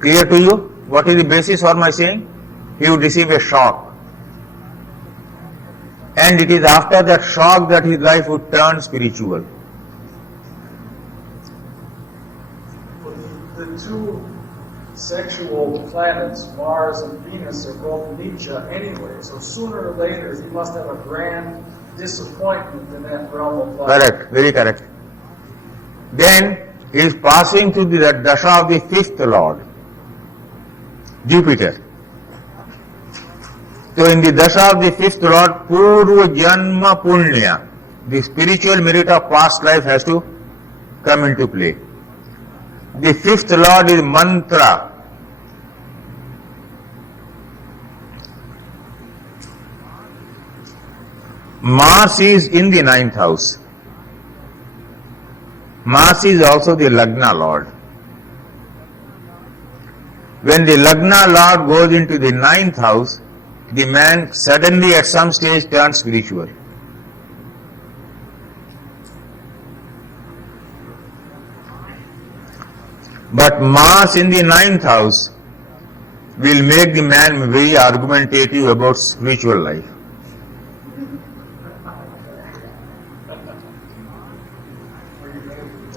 Clear to you? What is the basis for my saying? He would receive a shock. And it is after that shock that his life would turn spiritual. The two sexual planets, Mars and Venus, are both Nietzsche anyway, so sooner or later he must have a grand disappointment in that realm of life. Correct, very correct. Then he is passing through the dasha of the 5th lord, Jupiter. So in the dasha of the 5th lord, Purva Janma Punya, the spiritual merit of past life has to come into play. The 5th lord is mantra. Mars is in the 9th house. Mars is also the Lagna lord. When the Lagna lord goes into the 9th house, the man suddenly at some stage turns spiritual. But Mars in the 9th house will make the man very argumentative about spiritual life.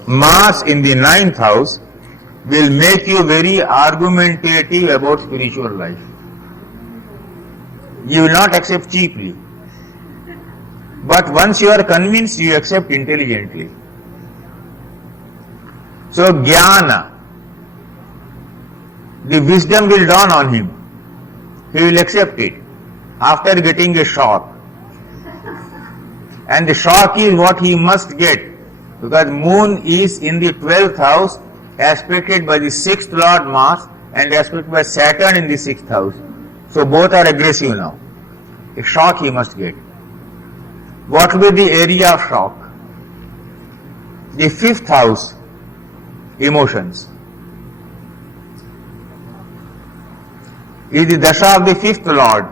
Mars in the 9th house will make you very argumentative about spiritual life. You will not accept cheaply. But once you are convinced, you accept intelligently. So jnana, the wisdom will dawn on him. He will accept it after getting a shock. And the shock is what he must get, because moon is in the 12th house, aspected by the 6th lord Mars and aspected by Saturn in the 6th house. So both are aggressive now. A shock he must get. What will be the area of shock? The 5th house, emotions. is the dasha of the fifth lord.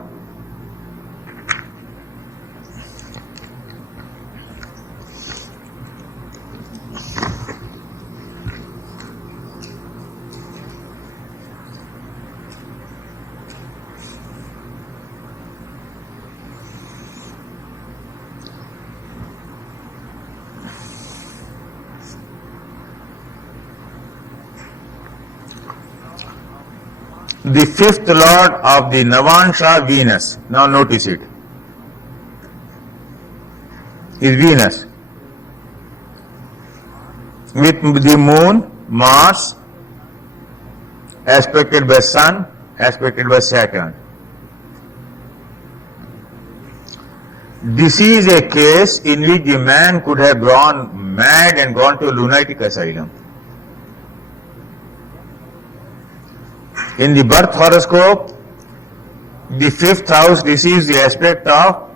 The fifth lord of the Navansha, Venus. Now notice it. Is Venus. With the moon, Mars, aspected by Sun, aspected by Saturn. This is a case in which the man could have gone mad and gone to a lunatic asylum. In the birth horoscope, the fifth house receives the aspect of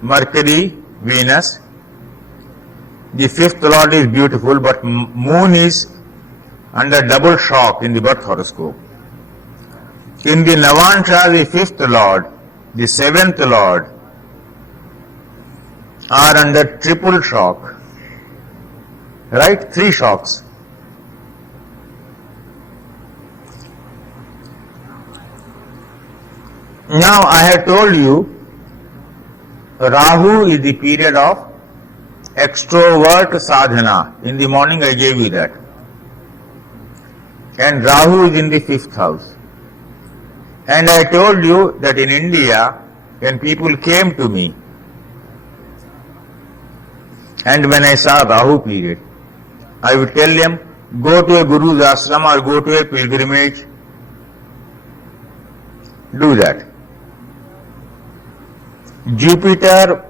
Mercury, Venus. The fifth lord is beautiful, but moon is under double shock in the birth horoscope. In the Navansha, the fifth lord, the seventh lord are under triple shock. Right? 3 shocks. Now I have told you, Rahu is the period of extrovert sadhana. In the morning I gave you that. And Rahu is in the fifth house. And I told you that in India, when people came to me, and when I saw Rahu period, I would tell them, go to a Guru's ashram or go to a pilgrimage. Do that. Jupiter,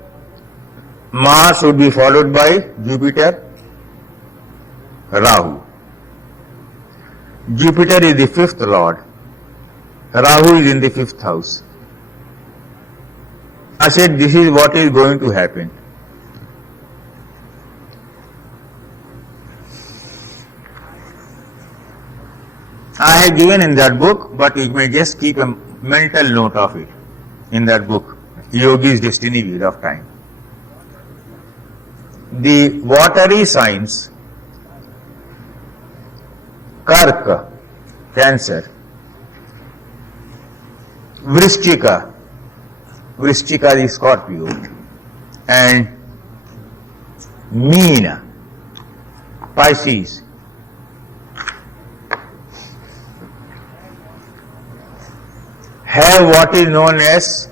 Mars would be followed by Jupiter, Rahu. Jupiter is the fifth lord. Rahu is in the fifth house. I said this is what is going to happen. I have given in that book, but you may just keep a mental note of it in that book. Yogi's Destiny Wheel of Time. The watery signs, Karka, Cancer, Vrishchika, Vrishchika the Scorpio, and Meena, Pisces. Have what is known as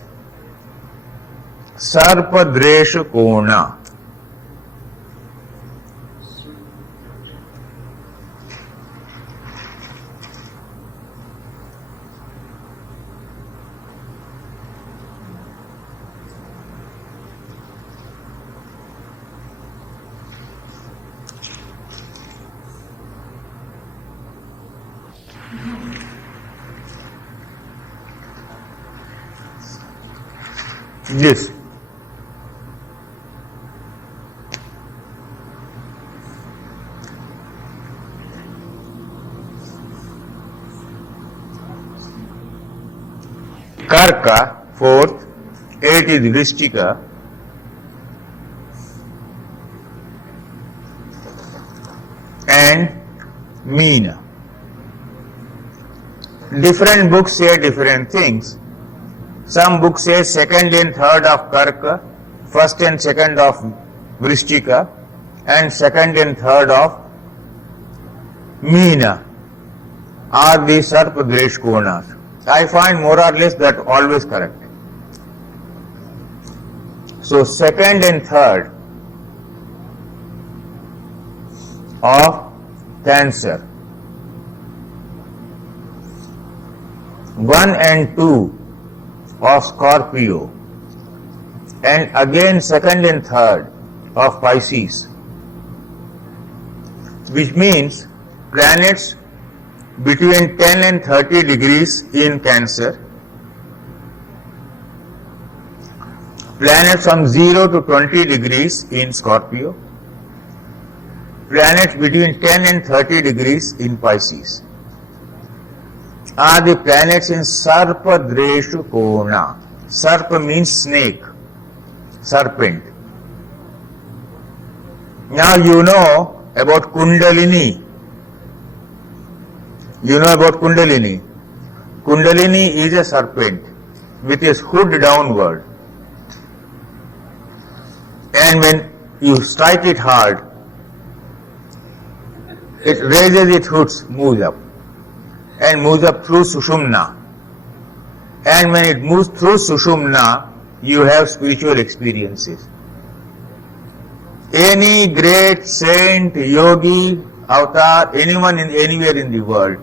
Sarpadresha Kona. This. Karka, fourth, 8 is Vrishchika, and Meena. Different books say different things. Some books say second and third of Karka, first and second of Vrishchika, and second and third of Meena are the Sarpadresh Konas. I find more or less that always correct. So second and third of Cancer, 1 and 2 of Scorpio, and again second and third of Pisces, which means planets between 10 and 30 degrees in Cancer, planets from 0 to 20 degrees in Scorpio, planets between 10 and 30 degrees in Pisces. are the planets in Sarpa Dreshu Kona. Sarpa means snake, serpent. Now you know about Kundalini. You know about Kundalini. Kundalini is a serpent with its hood downward. And when you strike it hard, it raises its hoods, moves up, and moves up through Sushumna. And when it moves through Sushumna, you have spiritual experiences. Any great saint, yogi, avatar, anyone anywhere in the world,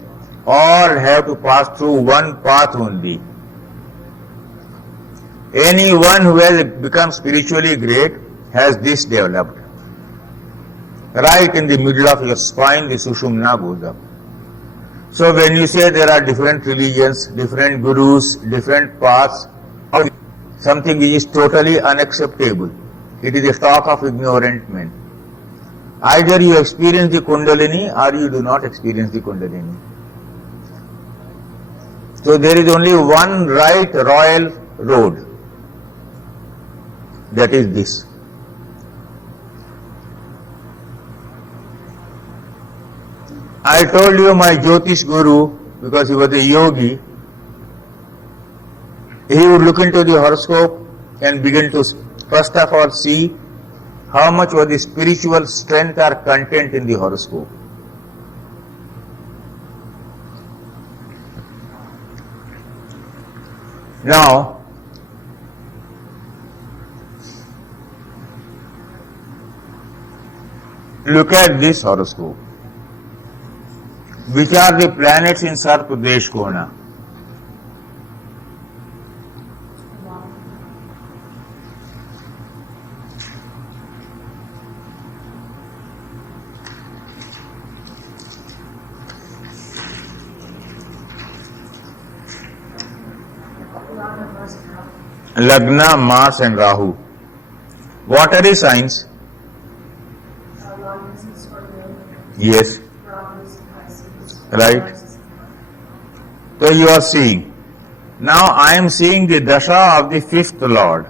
all have to pass through one path only. Anyone who has become spiritually great has this developed. Right in the middle of your spine, the Sushumna goes up. So when you say there are different religions, different gurus, different paths, something which is totally unacceptable. It is a talk of ignorant men. Either you experience the Kundalini or you do not experience the Kundalini. So there is only one right royal road. That is this. I told you my Jyotish Guru, because he was a yogi, he would look into the horoscope and begin to first of all see how much was the spiritual strength or content in the horoscope. Now, look at this horoscope. Which are the planets in Sarpa Desh Kona? Lagna, Mars and Rahu. Watery signs? Yes. Right. So you are seeing. Now I am seeing the Dasha of the fifth Lord.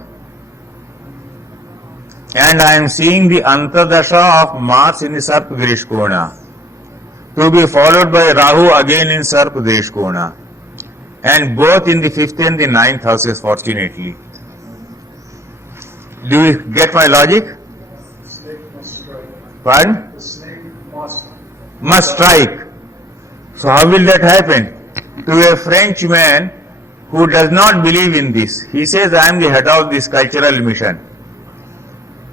And I am seeing the Antardasha of Mars in the Sarpa Desh Kona. To be followed by Rahu again in Sarpa Desh Kona. And both in the fifth and the ninth houses, fortunately. Do you get my logic? The snake must strike. Pardon? The snake Must strike. So how will that happen? To a Frenchman who does not believe in this, he says, I am the head of this cultural mission.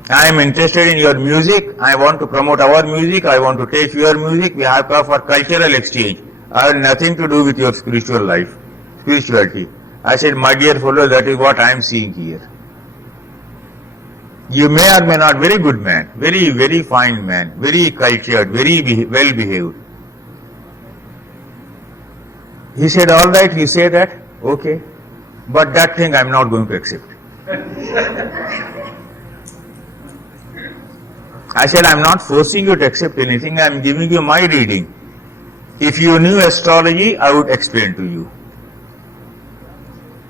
I am interested in your music, I want to promote our music, I want to take your music, we have come for cultural exchange. I have nothing to do with your spiritual life, spirituality. I said, my dear fellow, that is what I am seeing here. You may or may not, very good man, very, very fine man, very cultured, very well behaved. He said, all right, you say that, okay, but that thing I am not going to accept. I said, I am not forcing you to accept anything, I am giving you my reading. If you knew astrology, I would explain to you.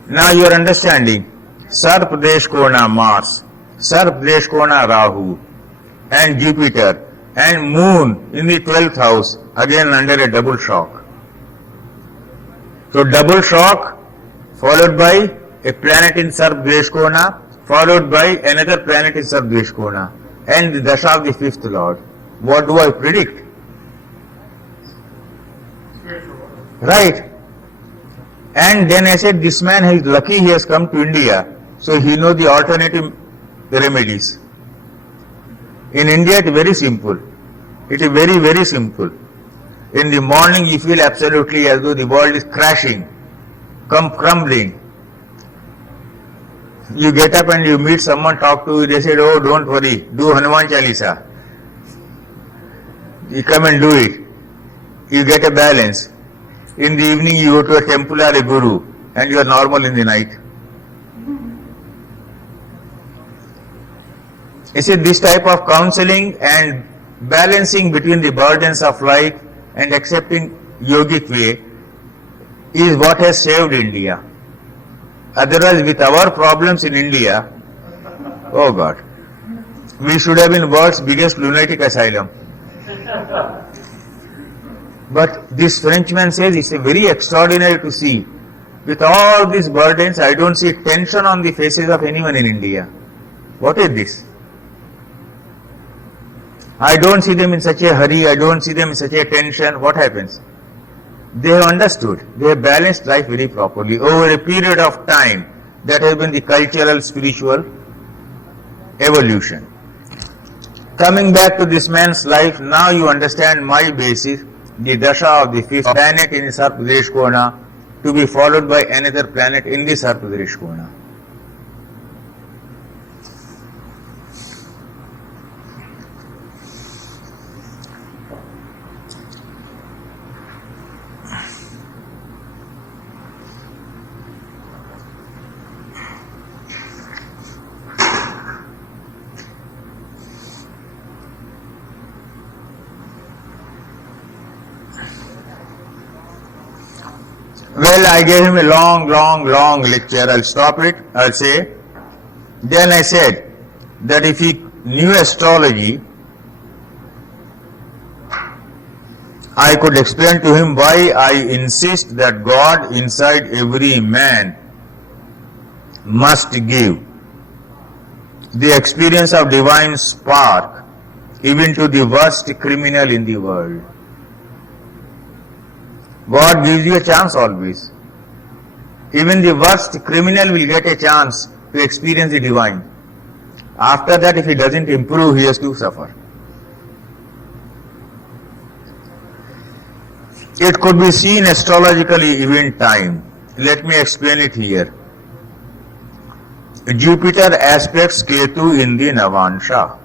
Now you are understanding, Sarpa Desh Kona Mars, Sarpa Desh Kona Rahu, and Jupiter, and Moon in the 12th house, again under a double shock. So double shock, followed by a planet in Sarpa Desh Kona, followed by another planet in Sarpa Desh Kona, and the Dasha of the fifth Lord. What do I predict? Right. And then I said, this man is lucky he has come to India, so he knows the alternative remedies. In India it is very simple. It is very, very simple. In the morning you feel absolutely as though the world is crashing, crumbling. You get up and you meet someone, talk to you, they said, oh, don't worry, do Hanuman Chalisa. You come and do it. You get a balance. In the evening you go to a temple or a guru and you are normal in the night. You see, this type of counseling and balancing between the burdens of life and accepting yogic way is what has saved India. Otherwise, with our problems in India, oh God, we should have been world's biggest lunatic asylum. But this Frenchman says it's very extraordinary to see. With all these burdens, I don't see tension on the faces of anyone in India. What is this? I don't see them in such a hurry, I don't see them in such a tension. What happens? They have understood, they have balanced life very properly. Over a period of time, that has been the cultural, spiritual evolution. Coming back to this man's life, now you understand my basis, the dasha of the fifth planet in the Sarpadresh Kona, to be followed by another planet in the Sarpadresh Kona. Well, I gave him a long lecture. I'll stop it. I'll say. Then I said that if he knew astrology, I could explain to him why I insist that God inside every man must give the experience of divine spark even to the worst criminal in the world. God gives you a chance always. Even the worst criminal will get a chance to experience the divine. After that, if he doesn't improve, he has to suffer. It could be seen astrologically even time. Let me explain it here. Jupiter aspects Ketu in the Navansha.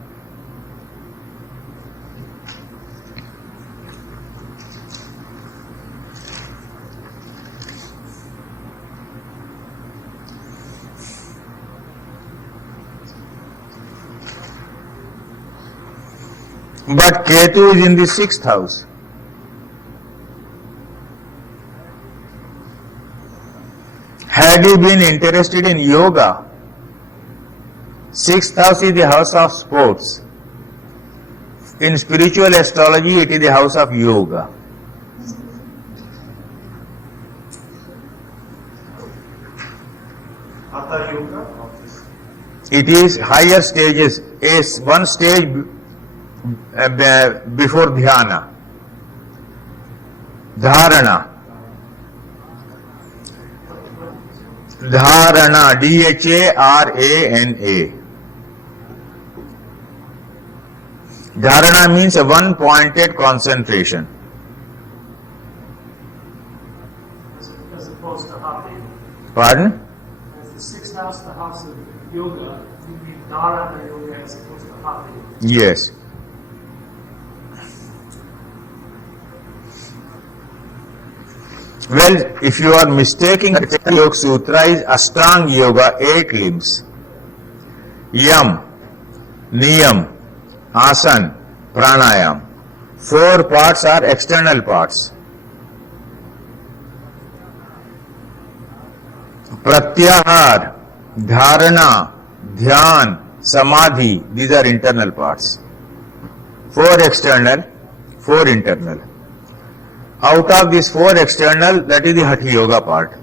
But Ketu is in the 6th house. Had he been interested in yoga, 6th house is the house of sports. In spiritual astrology, it is the house of yoga. Hatha yoga? It is higher stages, is one stage before dhyana. Dharana. Dharana, D-H-A-R-A-N-A. Dharana means a one-pointed concentration. As opposed to Hatha. Pardon? As the 6th house, the house of yoga, you mean Dharana yoga as opposed to Hatha yoga. Yes. Well, if you are mistaking, the Yoga Sutra is Ashtanga Yoga, 8 limbs. Yam, Niyam, Asan, Pranayam. 4 parts are external parts. Pratyahar, Dharana, Dhyan, Samadhi, these are internal parts. 4 external, 4 internal. Out of these 4 external, that is the Hatha Yoga part.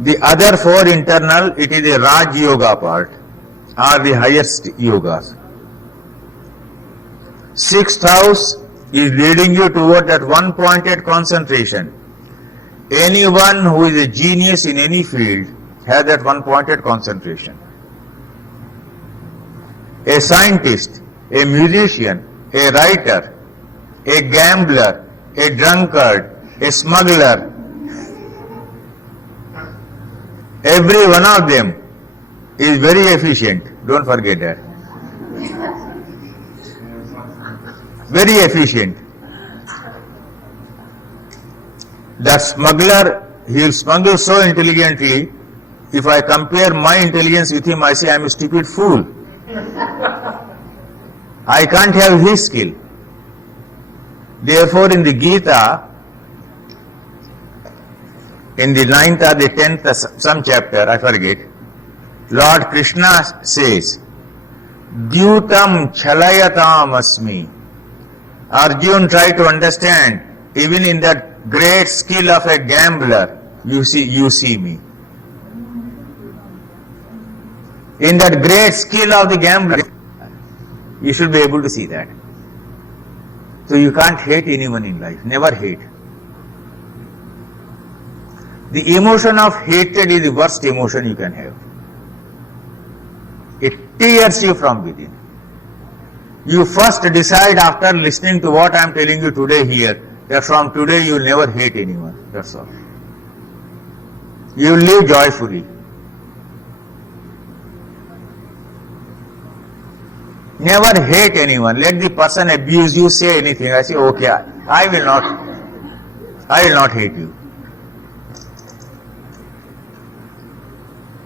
The other 4 internal, it is the Raj Yoga part, are the highest yogas. 6th house is leading you toward that one-pointed concentration. Anyone who is a genius in any field has that one-pointed concentration. A scientist, a musician, a writer, a gambler, a drunkard, a smuggler, every one of them is very efficient. Don't forget that. Very efficient. That smuggler, he will smuggle so intelligently. If I compare my intelligence with him, I say I am a stupid fool. I can't have his skill. Therefore, in the Gita, in the 9th or the 10th, some chapter, I forget, Lord Krishna says, Dyutam chalayatam asmi. Arjun tried to understand, even in that great skill of a gambler, you see me. In that great skill of the gambler, you should be able to see that. So you can't hate anyone in life, never hate. The emotion of hatred is the worst emotion you can have. It tears you from within. You first decide after listening to what I am telling you today here, that from today you will never hate anyone. That's all. You will live joyfully. Never hate anyone. Let the person abuse you, say anything. I say, okay, I will not hate you.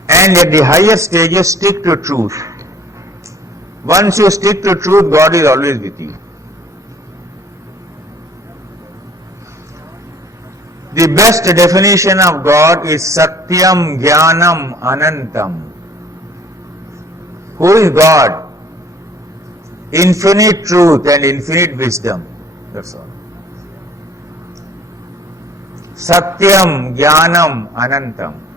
And at the higher stages, stick to truth. Once you stick to truth, God is always with you. The best definition of God is Satyam Jnanam Anantam. Who is God? Infinite truth and infinite wisdom. That's all. Satyam Jnanam Anantam.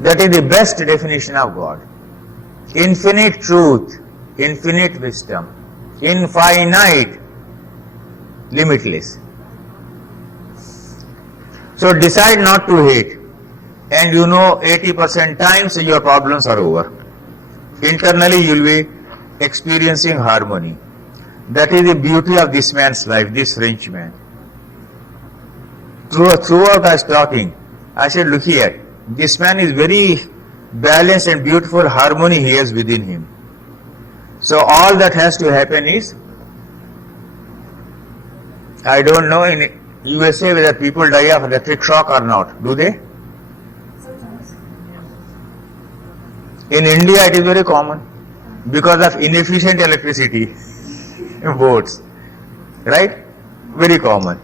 That is the best definition of God. Infinite truth, infinite wisdom, infinite, limitless. So decide not to hate, and 80% times your problems are over. Internally you will be experiencing harmony. That is the beauty of this man's life, this French man. Throughout I was talking, I said, look here, this man is very balanced and beautiful harmony he has within him. So all that has to happen is, I don't know in USA whether people die of electric shock or not. Do they? Sometimes. In India it is very common because of inefficient electricity boards. Right? Very common.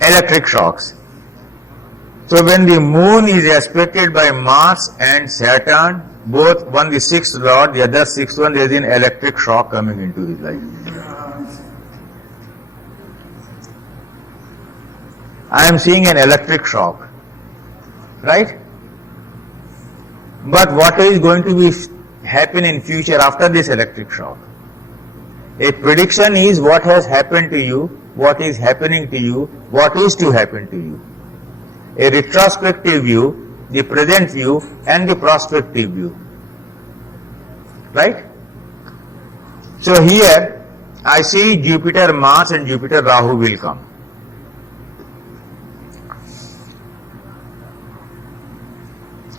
Electric shocks. So when the moon is aspected by Mars and Saturn, both one the sixth lord, the other sixth one, there is an electric shock coming into his life. I am seeing an electric shock. Right? But what is going to be happen in future after this electric shock? A prediction is what has happened to you, what is happening to you, what is to happen to you. A retrospective view, the present view and the prospective view. Right? So here I see Jupiter, Mars and Jupiter, Rahu will come.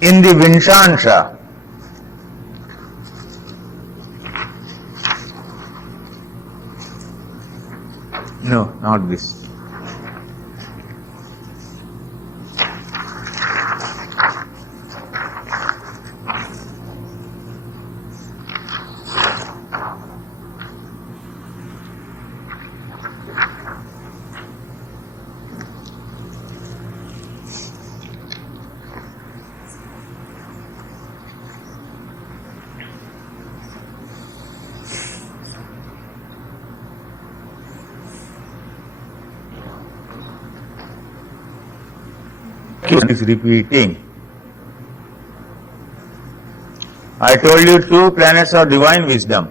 In the Vinshansha, no, not this. Is repeating. I told you 2 planets of divine wisdom.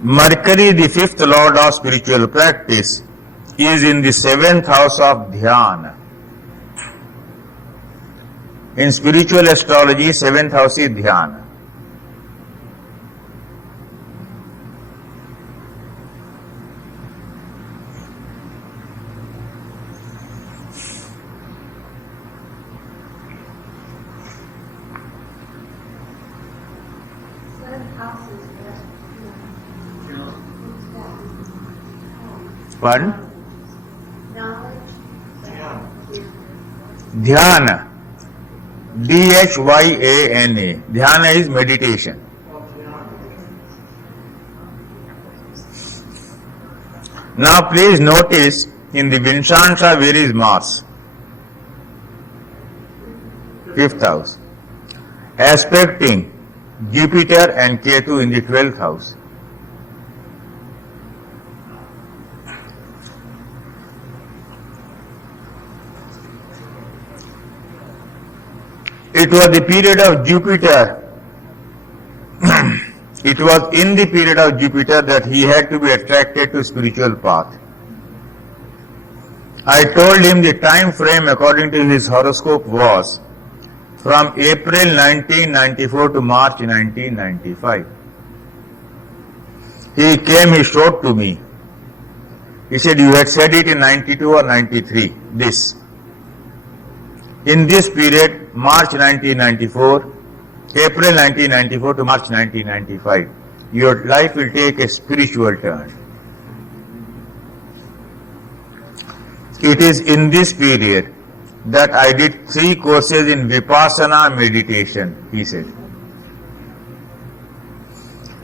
Mercury, the 5th lord of spiritual practice, is in the 7th house of Dhyana. In spiritual astrology, 7th house is Dhyana. Pardon? Dhyana. Dhyana. Dhyana is meditation. Now please notice in the Vinshansha where is Mars? 5th house. Aspecting Jupiter and Ketu in the 12th house. It was the period of Jupiter. It was in the period of Jupiter that he had to be attracted to spiritual path. I told him the time frame according to his horoscope was from April 1994 to March 1995. He came, he showed to me. He said, you had said it in 92 or 93, this. In this period, March 1994, April 1994 to March 1995, your life will take a spiritual turn. It is in this period that I did 3 courses in Vipassana meditation, he said.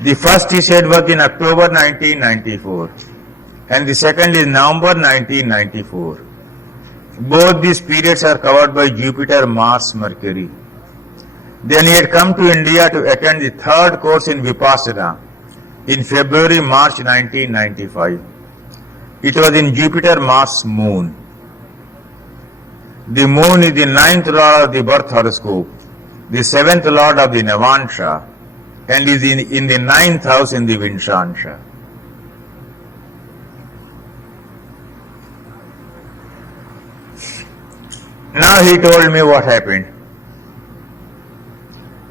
The first, he said, was in October 1994 and the second is November 1994. Both these periods are covered by Jupiter, Mars, Mercury. Then he had come to India to attend the 3rd course in Vipassana in February, March 1995. It was in Jupiter, Mars, Moon. The Moon is the 9th lord of the birth horoscope, the 7th lord of the Navansha, and is in the 9th house in the Vinshansha. Now he told me what happened.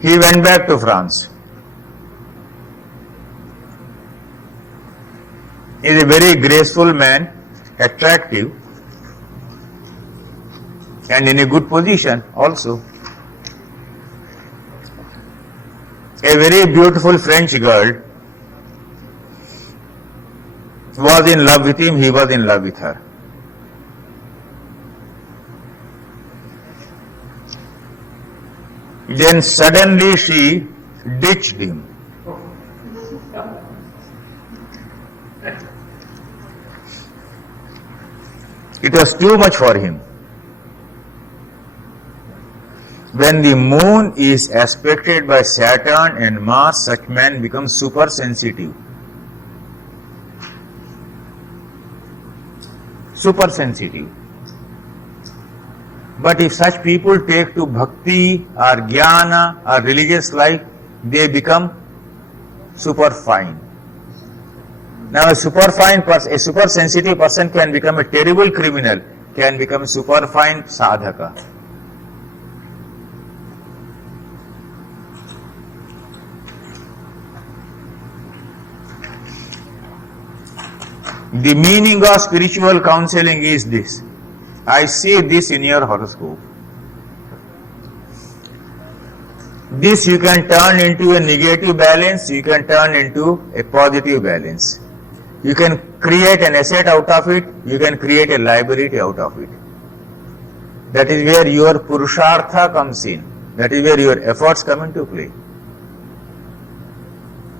He went back to France. He is a very graceful man, attractive, and in a good position also. A very beautiful French girl was in love with him, he was in love with her. Then suddenly she ditched him. It was too much for him. When the moon is aspected by Saturn and Mars, such man becomes super sensitive. Super sensitive. But if such people take to bhakti or jnana or religious life, they become super fine. Now a super sensitive person can become a terrible criminal, can become super fine sadhaka. The meaning of spiritual counseling is this. I see this in your horoscope. This you can turn into a negative balance, you can turn into a positive balance. You can create an asset out of it, you can create a liability out of it. That is where your purushartha comes in. That is where your efforts come into play.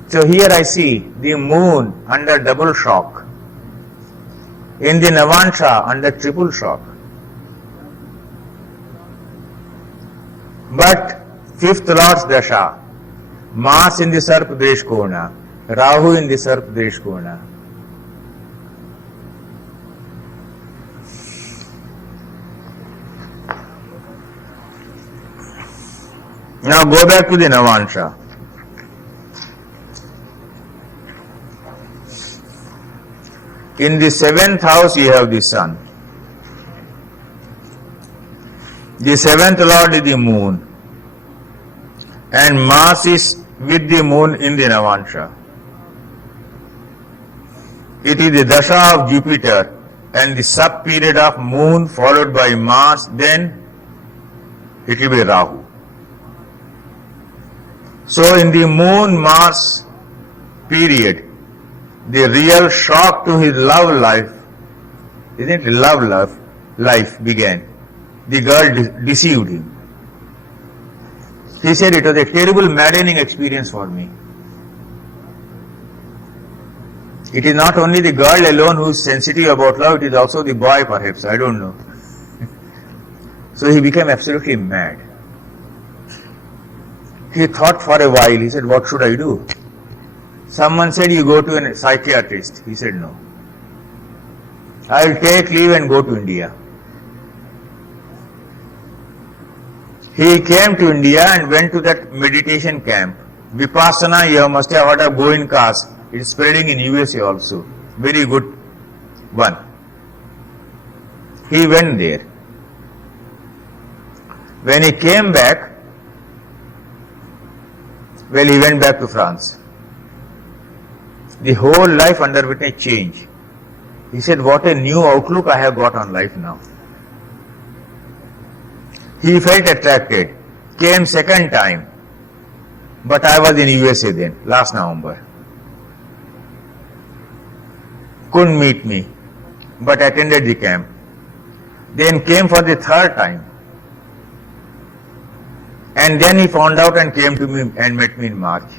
So here I see the moon under double shock, in the Navansha under triple shock. But 5th Lord's Dasha, Mars in the Sarp Desh Kona, Rahu in the Sarp Desh Kona. Now go back to the Navansha. In the 7th house you have the Sun. The 7th Lord is the Moon. And Mars is with the Moon in the Navansha. It is the Dasha of Jupiter and the sub period of Moon followed by Mars, then it will be Rahu. So in the Moon-Mars period, the real shock to his love life, isn't it? Love life began. The girl deceived him. He said it was a terrible, maddening experience for me. It is not only the girl alone who is sensitive about love, it is also the boy perhaps, I don't know. So he became absolutely mad. He thought for a while, he said, what should I do? Someone said, you go to a psychiatrist. He said, no. I will take leave and go to India. He came to India and went to that meditation camp. Vipassana, you must have heard of Goenkas. It is spreading in USA also. Very good one. He went there. When he came back, well, he went back to France. The whole life underwent a change. He said, what a new outlook I have got on life now. He felt attracted. Came second time. But I was in USA then, last November. Couldn't meet me, but attended the camp. Then came for the third time. And then he found out and came to me and met me in March.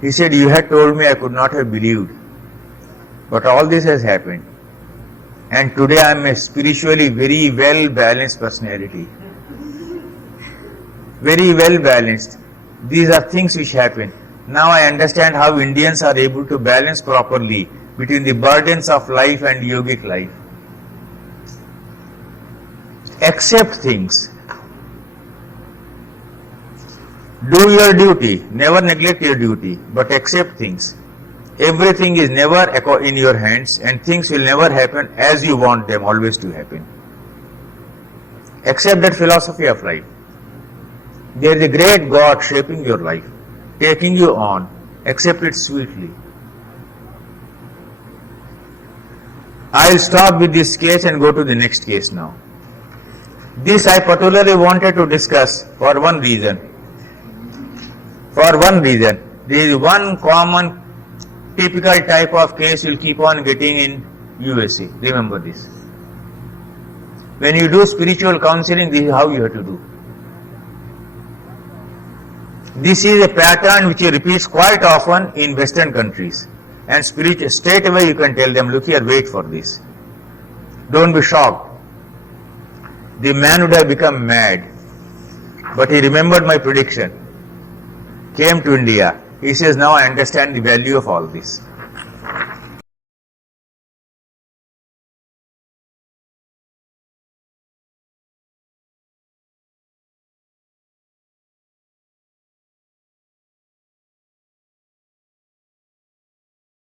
He said, you had told me I could not have believed. But all this has happened. And today I am a spiritually very well balanced personality. Very well balanced. These are things which happen. Now I understand how Indians are able to balance properly between the burdens of life and yogic life. Accept things. Do your duty, never neglect your duty, but accept things. Everything is never in your hands and things will never happen as you want them always to happen. Accept that philosophy of life. There is a great God shaping your life, taking you on. Accept it sweetly. I will stop with this case and go to the next case now. This I particularly wanted to discuss for one reason. For one reason, there is one common typical type of case you will keep on getting in USA. Remember this. When you do spiritual counseling, this is how you have to do. This is a pattern which repeats quite often in Western countries. And straight away you can tell them, look here, wait for this. Don't be shocked. The man would have become mad. But he remembered my prediction. Came to India. He says, now I understand the value of all this.